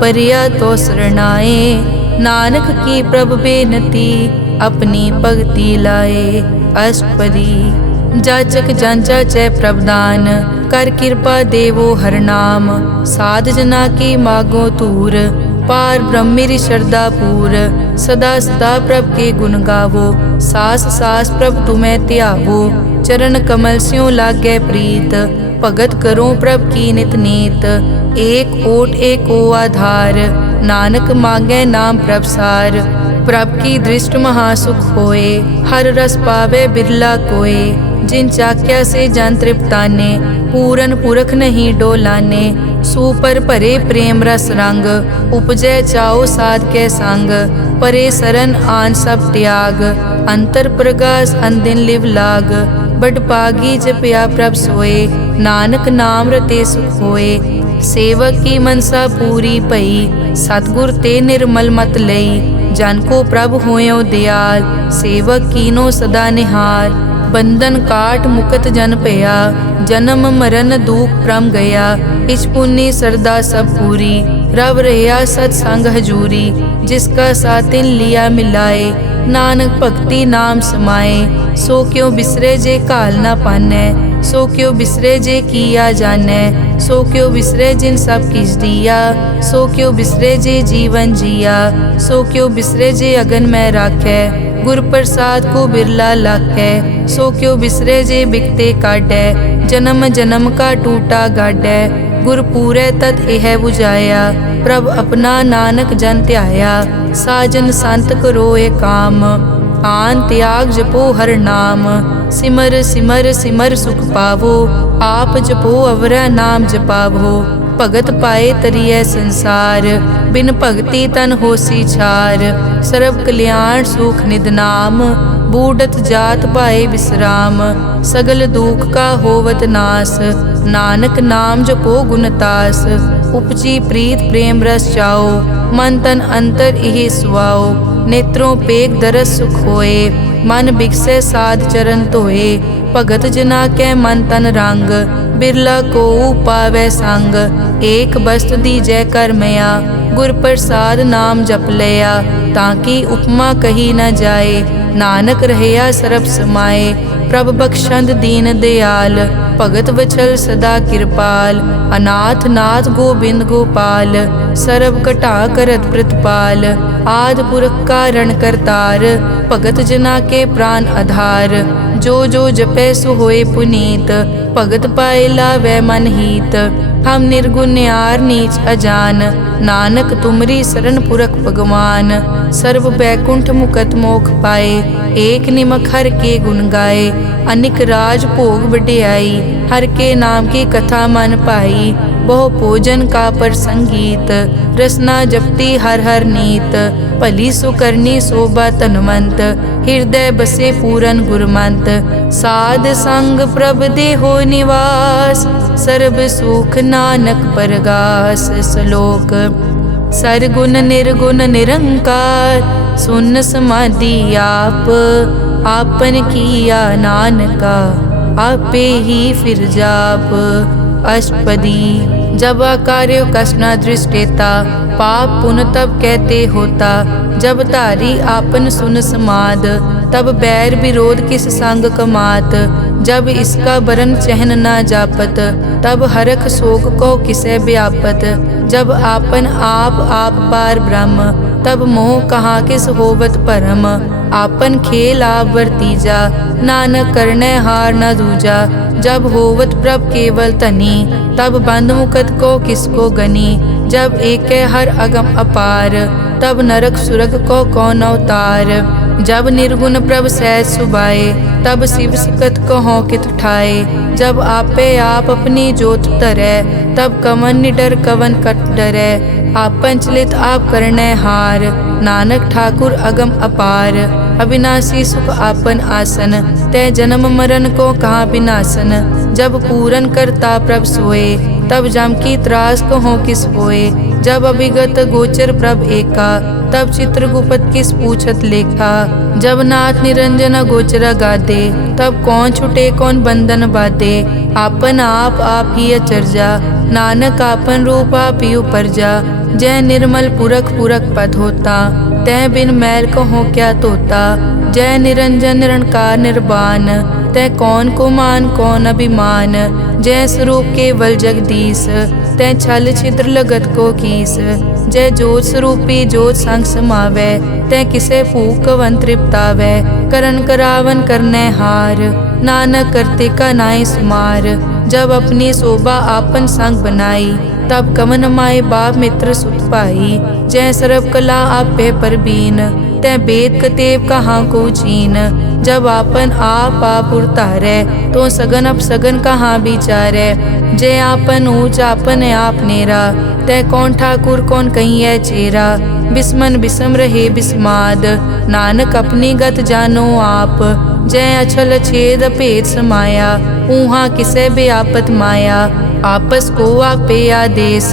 परिया तो शरणाए। नानक की प्रभ बेनती, अपनी भगति लाए। अष्टपदी जाचक जांचा चै प्रभदान, कर कृपा देवो हर नाम। साध जना की मागो तूर, पार ब्रह्म मेरी श्रद्धा पूर। सदा सदा प्रभ के गुण गावो, सास सास प्रभ तुम्हें त्यावो। चरण कमल स्यों लागे प्रीत, भगत करो प्रभ की नित नीत। एक ओट एक ओ आधार, नानक मांगे नाम प्रभ सार। प्रभ की दृष्ट महासुख होए, हर रस पावे बिरला कोय। जिन चाक्या से जन तृप्ताने, पूरन पुरख नहीं डोलाने। सुपर भरे प्रेम रस रंग, उपजै चाओ साध के संग। परे सरन आन सब त्याग, अंतर प्रगास अनदिन लिव लाग। बड़ पागी जपया प्रभ सोए, नानक नाम रते सुख होए। सेवक की मनसा पूरी भई, सतगुर ते निर्मल मत लई। जन को प्रभ होयो दयाल, सेवक कीनो सदा निहाल। बंधन काट मुकत जन पया, जन्म मरण दुख प्रम गया। इच पुन्नी सरदा सब पूरी, रव रहिया सत्संग हजूरी। जिसका सातिन लिया मिलाए, नानक भक्ति नाम समाए। सो क्यों बिसरे जे काल ना पानै, सो क्यों बिसरे जे किया जानै। सो क्यों बिसरे जिन सब किस दिया, सो क्यों बिसरे जे जीवन जिया। सो क्यों बिसरे जे अगन में राखै, गुर प्रसाद को बिरला लाखै। सो क्यों बिसरे जे बिकते काटै, जन्म जन्म का टूटा गाडै। गुर पूरे तत एह बुझाया, प्रभ अपना नानक जन ध्याया। साजन संत करो ए काम, आन त्याग जपो हर नाम। सिमर सिमर सिमर सुख पावो, आप जपो अवरा नाम जपावो। भगत पाए तरिए संसार, बिन भगति तन होसी छार। सर्व कल्याण सुख निध नाम, बूढ़त जात पाए विश्राम। सगल दुख का होवत नास, नानक नाम जपो गुणतास। उपजी प्रीत प्रेम रस चाओ, मन तन अंतर इहि सुआओ। नेत्रों पेग दरस सुख होए, मन बिकसे साध चरण धोए। भगत जना के मन तन रंग, बिरला को पावै संग। एक बस्त दीजै कर मया, गुर प्रसाद नाम जप लया। ताकि उपमा कही न जाए, नानक रहया सरब समाए। प्रभ बख्शंद दीन दयाल, भगत वचल सदा कृपाल। अनाथ नाथ गोबिंद गोपाल, सरब कटा करत प्रतिपाल। आद पुरख कारण करतार, भगत जना के प्राण आधार। जो जो जपै सो होए पुनीत, भगत पाए लावै मन हीत। हम निर्गुण न्यार नीच अजान, नानक तुमरी शरण पुरख भगवान। सर्व बैकुंठ मुकत मोख पाए, एक निमक हर के गुण गाए। अनिक राज भोग बढ़ियाई, हर के नाम की कथा मन पाई। बहु भोजन का पर संगीत, रसना जपती हर हर नीत। भली सुकरनी शोभा तनवंत, हृदय बसे पूरन गुरमंत। साध संग प्रभ देहो निवास, सर्ब सुख नानक परगास। श्लोक सरगुण निर्गुण निरंकार, सुन समाधि आप। आपन किया नानका, आपे ही फिर जाप। अष्टपदी जब कार्य कसना दृष्टेता, पाप पुण्य तब कहते होता। जब धारी आपन सुन समाद, तब बैर विरोध किस संग कमात। जब इसका बरन चहन ना जापत, तब हरख शोक को किसे व्यापत। जब आपन आप पार ब्रह्म, तब मोह कहाँ किस होवत परम। आपन खेल आप वर्तीजा, नानक करने हार न दूजा। जब होवत प्रभ केवल तनी, तब बंद मुकत को किसको गनी। जब एक हर अगम अपार, तब नरक सुरग को कौन अवतार। जब निर्गुण प्रभ सहज सुबाए, तब शिव सिकत कहो कित ठाए। जब आपे आप अपनी जोत धरै, तब कवन निडर कवन कट डरै। आपन चलित आप करने हार, नानक ठाकुर अगम अपार। अविनाशी सुख आपन आसन, तै जन्म मरण को कहाँ विनाशन। जब पूरन करता प्रभ सोए, तब जम की त्रास कहो किस होए। जब अभिगत गोचर प्रभ एका, तब चित्रगुप्त किस पूछत लेखा। जब नाथ निरंजन गोचर गादे, तब कौन छुटे कौन बंधन बाधे। आपन आप ही अचरजा, नानक आपन रूप आप ही उपरजा। जय निर्मल पुरख पुरख पद होता, तै बिन मैल कहो क्या तोता। जय निरंजन निरंकार निर्वाण, तै कौन को मान कौन अभिमान। जय स्वरूप केवल जगदीश, तै छल छिद्र लगत को कीस। जय जोत स्वरूपी जोत संग समावै, तै किसे भूख कवन तृप्तावै। करन करावन करने हार, नानक करते का नाय सुमार। जब अपनी शोभा आपन संग बनाई, तब कवन माए बाप मित्र सुत पाई। जय सर्व कला आपे परबीन, तै वेद कतेव कहाँ को चीन। जब आपन आप उतारै, तो सगन अपसगन कहाँ विचारै। जय आपन ऊंच आपन आप नेरा, तै कौन ठाकुर कौन कहिए चेरा। बिस्मन बिसम रहे बिस्माद, नानक अपनी गत जानो आप। जय अछल छेद भेद समाया, ऊहा किसे बेआपत माया। आपस को आपे आदेश,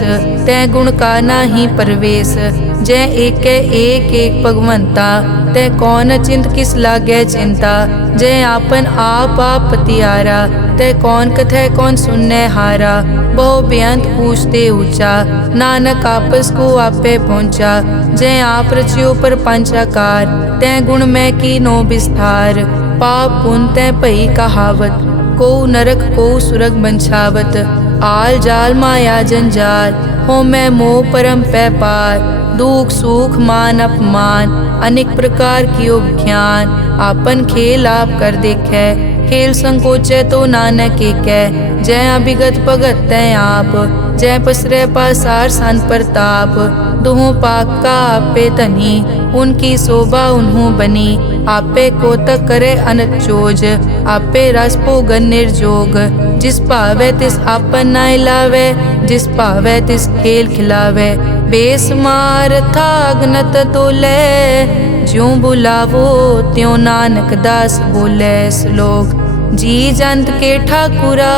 तै गुण का नाही परवेश। जय एक भगवंता, तै कौन चिंत किस लागे चिंता। जय आपन आप पतियारा, तै कौन कथै कौन सुनने हारा। बहु बेअंत पूछते ऊंचा, नानक आपस को आपे पहुँचा। जय आप रचियो पर पंचाकार, तै गुण में कीनो विस्तार। पाप पुन तै भई कहावत, को नरक को सुरग बंछावत। आल जाल माया जंजाल, हो मैं मोह परम पै पार। दुख सुख मान अपमान, अनेक प्रकार कियो ज्ञान। आपन खेल आप कर देखे, खेल संकोचे तो नानक एकै। जय अभिगत भगत तै आप, जय पसरे पासार संत प्रताप। दुहों पाक का आपे तनी, उनकी शोभा उन्हों बनी। आपे कोतक करे अनत चोज, आपे रस भोगन निर्जोग। जिस भावे तिस आपन नाय लावे, जिस भावे तिस खेल खिलावे। बेसमार था अगनत तोले, ज्यों बुलावो त्यों नानक दास बोले। श्लोक। जी जंत के ठाकुरा,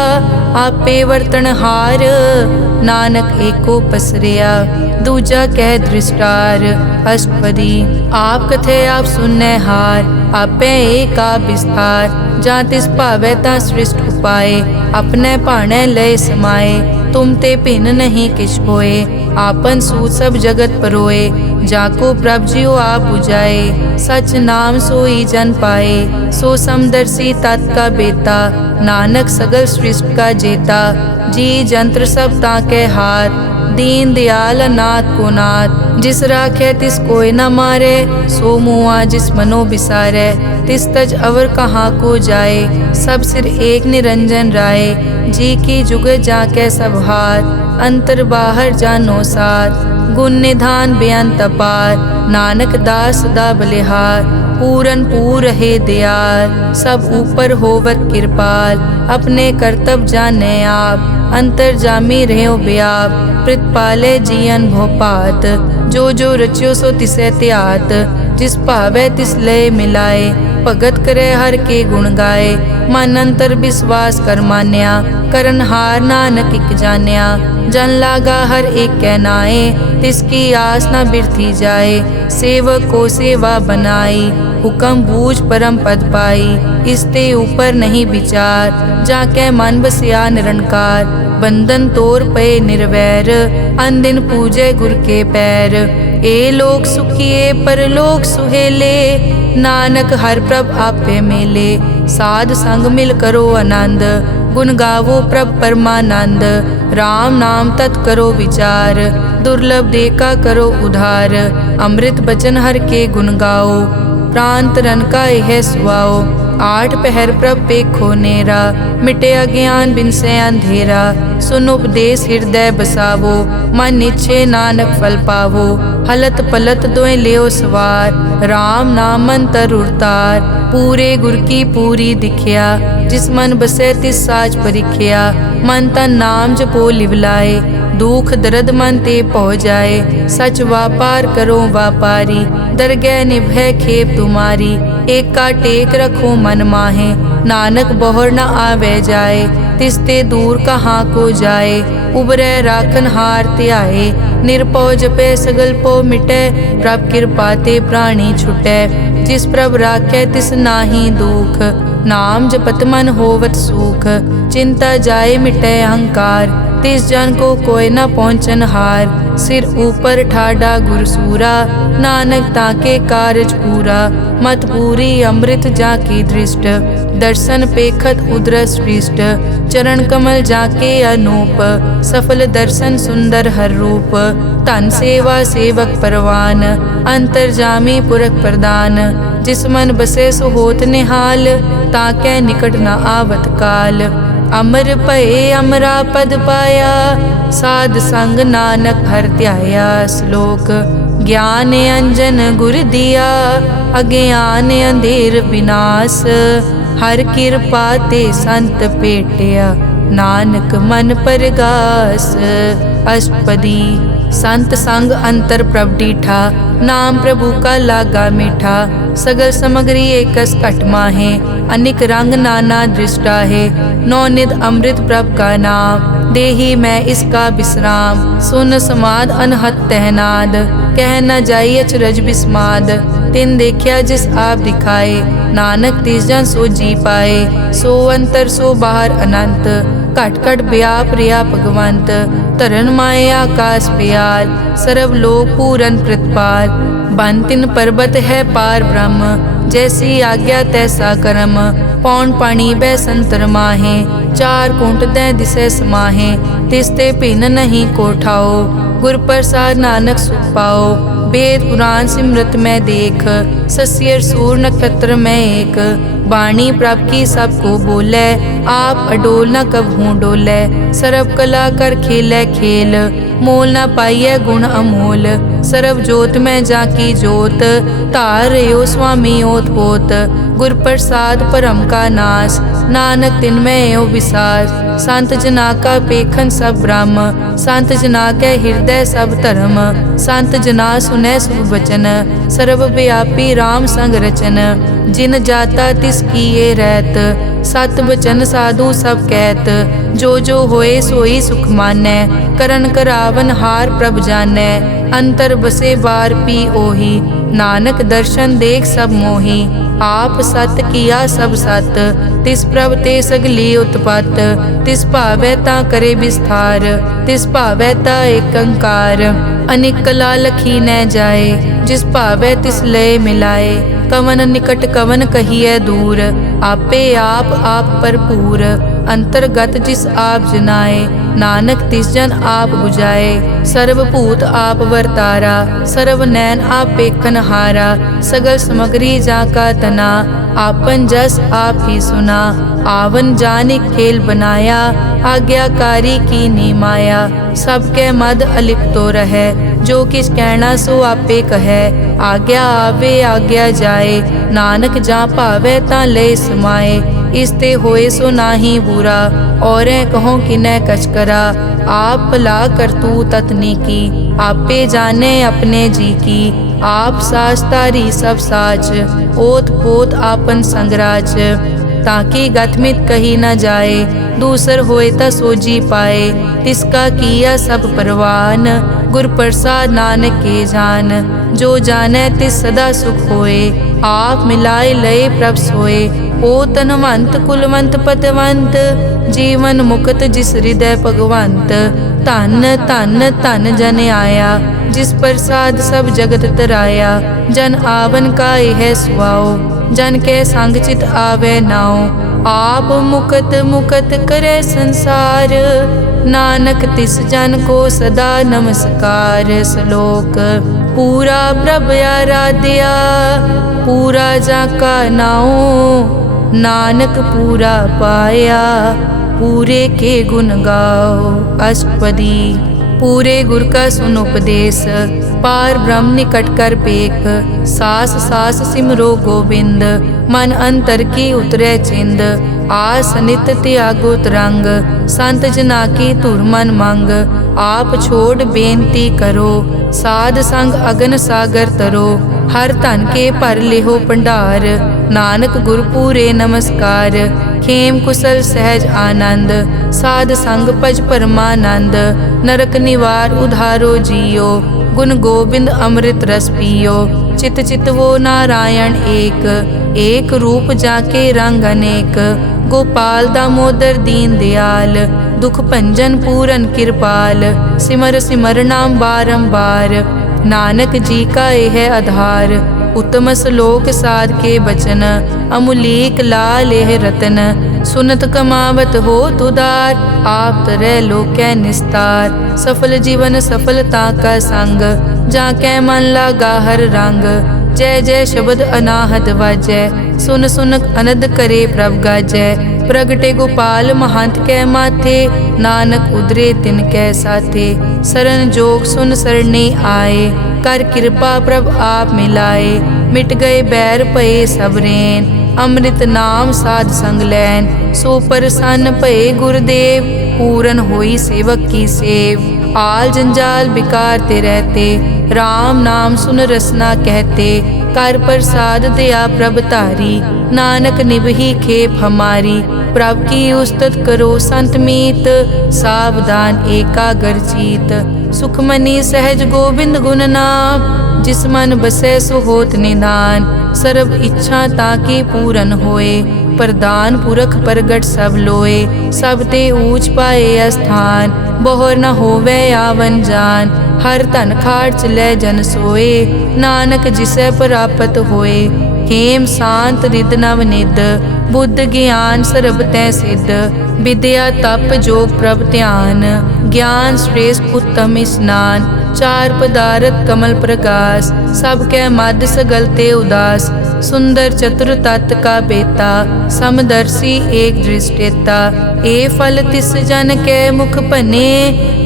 आपे वर्तनहार। नानक एको पसरिया, दूजा कह दृष्टार। अष्टपदी। आप कथे आप सुनने हार, आपे एक आप विस्तार। जा तिस भावे ता सृष्ट उपाय, अपने भाणे लय समाए। तुम ते भिन्न नहीं किछ होए, आपन सूत सब जगत परोए। जाको प्रभ जियो आप बुझाए, सच नाम सोई जन पाए। सो समदर्शी तत् का बेता, नानक सगल सृष्टि का जेता। जी जंत्र सब ताके हाथ, दीन दयाल अनाथ को नाथ। जिस राखे तिस कोई न मारे, सो मुआ जिस मनो बिसारे। तिस तज अवर कहाँ को जाए, सब सिर एक निरंजन राय। जी की जुग जाके सब हाथ, अंतर बाहर जानो साथ। गुण निधान बेअंत अपार, नानक दास सदा बलिहार। पूरन पूर रहे दयाल, सब ऊपर होवत कृपाल। अपने कर्तव्य जाने आप, अंतर जामी रहो व्याप। प्रतिपाले जियन भोपात, जो जो रच्यो सो तिसे त्यात। जिस भावे तिस लय मिलाए, भगत करे हर के गुण गाए। मन अंतर विश्वास कर मान्या, करन हार नानक इक जान्या। जन लागा हर एक कै नाए, तिसकी आस न बिरथी जाए। सेवक को सेवा बनाई, हुक्म बूझ परम पद पाई। इसते ऊपर नहीं विचार, जाके मन बसिया निरंकार। बंधन तोर पे निर्वैर, अन दिन पूजे गुर के पैर। ए लोक सुखिए परलोक सुहेले, नानक हर प्रभ आपे मेले। साध संग मिल करो आनंद, गुण गावो प्रभ परमानंद। राम नाम तत् करो विचार, दुर्लभ देखा करो उधार। अमृत बचन हर के गुण गाओ, प्राण तरन का यह सुआओ। आठ पहर प्रभ पेखो नेरा, मिटे अज्ञान बिन से अंधेरा। सुन उपदेश हृदय बसावो, मन इच्छे नानक फल पावो। हलत पलत दोए लियो सवार, राम नाम अंतर उरतार। पूरे गुर की पूरी दिखिया, जिस मन बसे तिस साच परिख्या। मन तन नाम जपो लिवलाए, दुख दर्द मन ते पौ जाए। सच व्यापार करो व्यापारी, दरगह निभय खेप तुम्हारी। एक का टेक रखो मन माहे, नानक बहुर न आवे जाए। तिसते दूर कहाँ को जाए, उबरे राखन हार त्याए। निरपौ जपे सगल पो मिटे, प्रभ कृपा ते प्राणी छुटे। जिस प्रभ राखे तिस नाही दुख, नाम जपत मन होवत सुख। चिंता जाए मिटे अहंकार, तिस जन को कोई न पहुँचन हार। सिर ऊपर ठाडा गुरसूरा, नानक ताके कारज पूरा। मत पूरी अमृत जाकी दृष्ट, दर्शन पेखत उदरस पृष्ठ। चरण कमल जाके अनूप, सफल दर्शन सुंदर हर रूप। धन सेवा सेवक परवान, अंतर्जामी पुरख प्रदान। जिस मन बसे सो होत निहाल, ताकै निकट न आवत काल। अमर भये अमरा पद पाया, साध संग नानक हर ध्याया। श्लोक ज्ञान अंजन गुर दिया, अज्ञान अंधेर विनाश। हर कृपा ते संत पेटिया, नानक मन परगास। अष्टपदी संत संग अंतर प्रभ डीठा, नाम प्रभु का लागा मीठा। सगल समग्री एकस घट माहे, अनिक रंग नाना दृष्टा है। नौनिध अमृत प्रभ का नाम, देही मैं इसका विश्राम। सुन समाद अनहत तहनाद, कह न जाई अचरज बिस्माद। तिन देखिया जिस आप दिखाए, नानक तिस जन सो जी पाए। सो अंतर सो बाहर अनंत, घट घट व्याप रिया भगवंत। धरन माए आकाश प्याल, सर्व लोक पूरन प्रतिपाल। बन तिन पर्वत है पार ब्रह्म, जैसी आज्ञा तैसा कर्म। पौन पानी बै संतर माहे, चार कुंट दै दिसै समाहे। तिसते भिन्न नहीं कोठाओ, गुर प्रसाद नानक सुख पाओ। वेद पुराण सिमरत में देख, सस्यर सूर नक्षत्र में एक। वाणी प्रभ की सबको बोले, आप अडोल न कबहूँ डोले। सर्व कला कर खेलै खेल, मोल न पाइय गुण अमोल। सर्व जोत में जाकी जोत, तार रयो स्वामी ओत पोत। गुर प्रसाद परम का नाश, नानक तिन में यो विसास। संत जना का पेखन सब ब्रह्म, संत जना के हृदय सब धर्म। संत जना सुनै शुभ वचन, सर्व व्यापी राम संग रचन। जिन जाता तिस किए रहत, सत बचन साधु सब कहत। जो जो होए सोई सुख मानै, करन करावन हार प्रभ जानै। अंतर बसे बार पी ओही, नानक दर्शन देख सब मोही। आप सत किया सब सत, तिस प्रभ ते सगली उत्पत। तिस भावै ता करे विस्तार, तिस भावै ता एकंकार। अनेक कला लखी न जाए, जिस भावै तिस लय मिलाए। कवन निकट कवन कहिए दूर, आपे आप भरपूर। अंतर्गत जिस आप जनाए, नानक तिस जन आप बुझाए। सर्वभूत आप वर्तारा, सर्व नैन आप पेखन हारा। सगल समग्री जाका तना, आपन जस आप ही सुना। आवन जाने खेल बनाया, आज्ञाकारी की नी माया। सबके मद अलिप्तो रहे, जो किस कहना सो आपे कहे। आज्ञा आवे आज्ञा जाए, नानक जा भावे ता ले समाए। इसते होए सो नाही बुरा, और कहो किनै कछ करा। आप भला करतू ततनी की, आपे जाने अपने जी की। आप साच तारी सब साच, ओत पोत आपन संगराज। ताकि गतमित कही न जाए, दूसर होए ता सोजी पाए। तिसका किया सब परवान, गुर प्रसाद नानक के जान। जो जाने तिस सदा सुख होए, आप मिलाए लय प्रभ सोए। ओ तनवंत कुलवंत पतवंत, जीवन मुक्त जिस हृदय भगवंत। धन धन धन जन आया, जिस प्रसाद सब जगत तराया। जन आवन का यह सुआओ, जन के संग चित आवे नाओ। आप मुकत मुकत करे संसार, नानक तिस जन को सदा नमस्कार। श्लोक पूरा प्रभ आराध्या, पूरा जाका नाओ। नानक पूरा पाया, पूरे के गुण गाओ। अष्टपदी पूरे गुर का सुन उपदेश, पार ब्रह्म निकट कर पेख। सास सास सिमरो गोविंद, मन अंतर की उतरे चिंद। आस नित त्यागो तरंग, संत जना की धुर मन मंग। आप छोड़ बेनती करो, साध संग अगन सागर तरो। हर धन के भर लेहो भंडार, नानक गुर पूरे नमस्कार। खेम कुशल सहज आनंद, साध संग भज परमानंद। नरक निवार उधारो जियो, गुण गोविंद अमृत रस पियो। चित चित वो नारायण एक, एक रूप जाके रंग अनेक। गोपाल दामोदर दीन दयाल, दुख भंजन पूरन कृपाल। सिमर सिमर नाम बारंबार, नानक जी का यह आधार। उत्तम श्लोक साध के बचन, अमुलीक लाल यह रतन। सुनत कमावत हो तुदार, आप तरह लोकै निस्तार। सफल जीवन सफलता का संग, जाकै मन लागा हर रंग। जय जय शब्द अनाहत वाजै, सुन सुन अनद करे प्रभ गाजै। प्रगटे गोपाल महंत कै माथे, नानक उदरे तिन कै साथे। सरन जोग सुन सरने आए, कर कृपा प्रभ आप मिलाए। मिट गए बैर भये सब रैन, अमृत नाम साध संग लैन। सो प्रसन्न भये गुरुदेव, पूरन होई सेवक की सेव। आल जंजाल बिकार ते रहते, राम नाम सुन रसना कहते। कर प्रसाद दया प्रभ तारी, नानक निभही खेप हमारी। प्रभ की उस्तत करो संत मीत, सावधान एकाग्र चीत। सुखमनी सहज गोबिंद गुण नाम, जिस मन बसै सो होत निधान। सर्ब इच्छा ताकी पूरन होए, प्रदान पुरख प्रगट सब लोए। सब ते ऊंच पाए अस्थान, बहुर न होवे आवन जान। हर धन खाट चलै जन सोए, नानक जिसै प्राप्त होए। हेम शांत रिद नव निद, बुद्ध ज्ञान सर्ब तै सिद्ध। विद्या तप जोग प्रभ ध्यान, ज्ञान श्रेष्ठ उत्तम स्नान। चार पदारथ कमल प्रकाश, सब कै मद सगल ते उदास। सुंदर चतुर तत् का बेता, समदर्शी एक दृष्टेता। ए फल तिस जन कै मुख बने,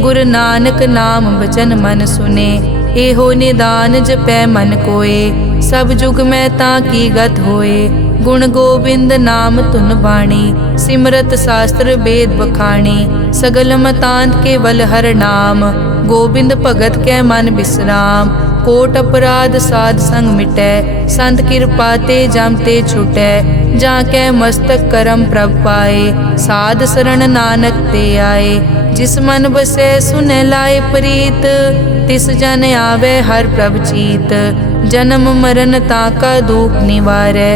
गुरु नानक नाम बचन मन सुने। एहो निदान जपै मन कोय, सब जुग में ताकी गत होए। गुण गोबिंद नाम धुन बाणी, सिमरत शास्त्र वेद बखाणी। सगल मतांत केवल हर नाम, गोबिंद भगत कै मन विश्राम। कोट अपराध साध संग मिटै, संत कृपा ते जम ते छुटै। जाकै मस्तक करम प्रभ पाए, साध शरण नानक ते आए। जिस मन बसै सुनै लाए प्रीत, तिस जन आवे हर प्रभ चीत। जन्म मरण ताका दुख निवारै,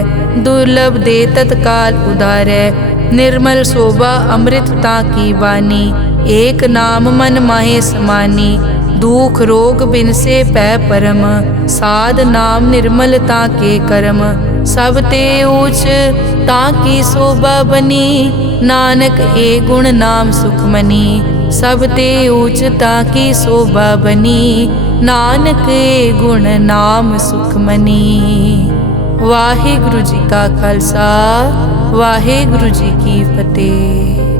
दुर्लभ दे तत्काल उधारै। निर्मल शोभा अमृत ताकी वाणी, एक नाम मन माहे समानी। दुख रोग बिन से पै परम, साध नाम निर्मलता के कर्म। सब ते ऊच ताकी शोभा बनी, नानक ए गुण नाम सुखमनी। सब ते ऊच ताकी शोभा बनी, नानक ए गुण नाम सुखमनी। वाहिगुरु जी का खालसा, वाहिगुरु जी की फतेह।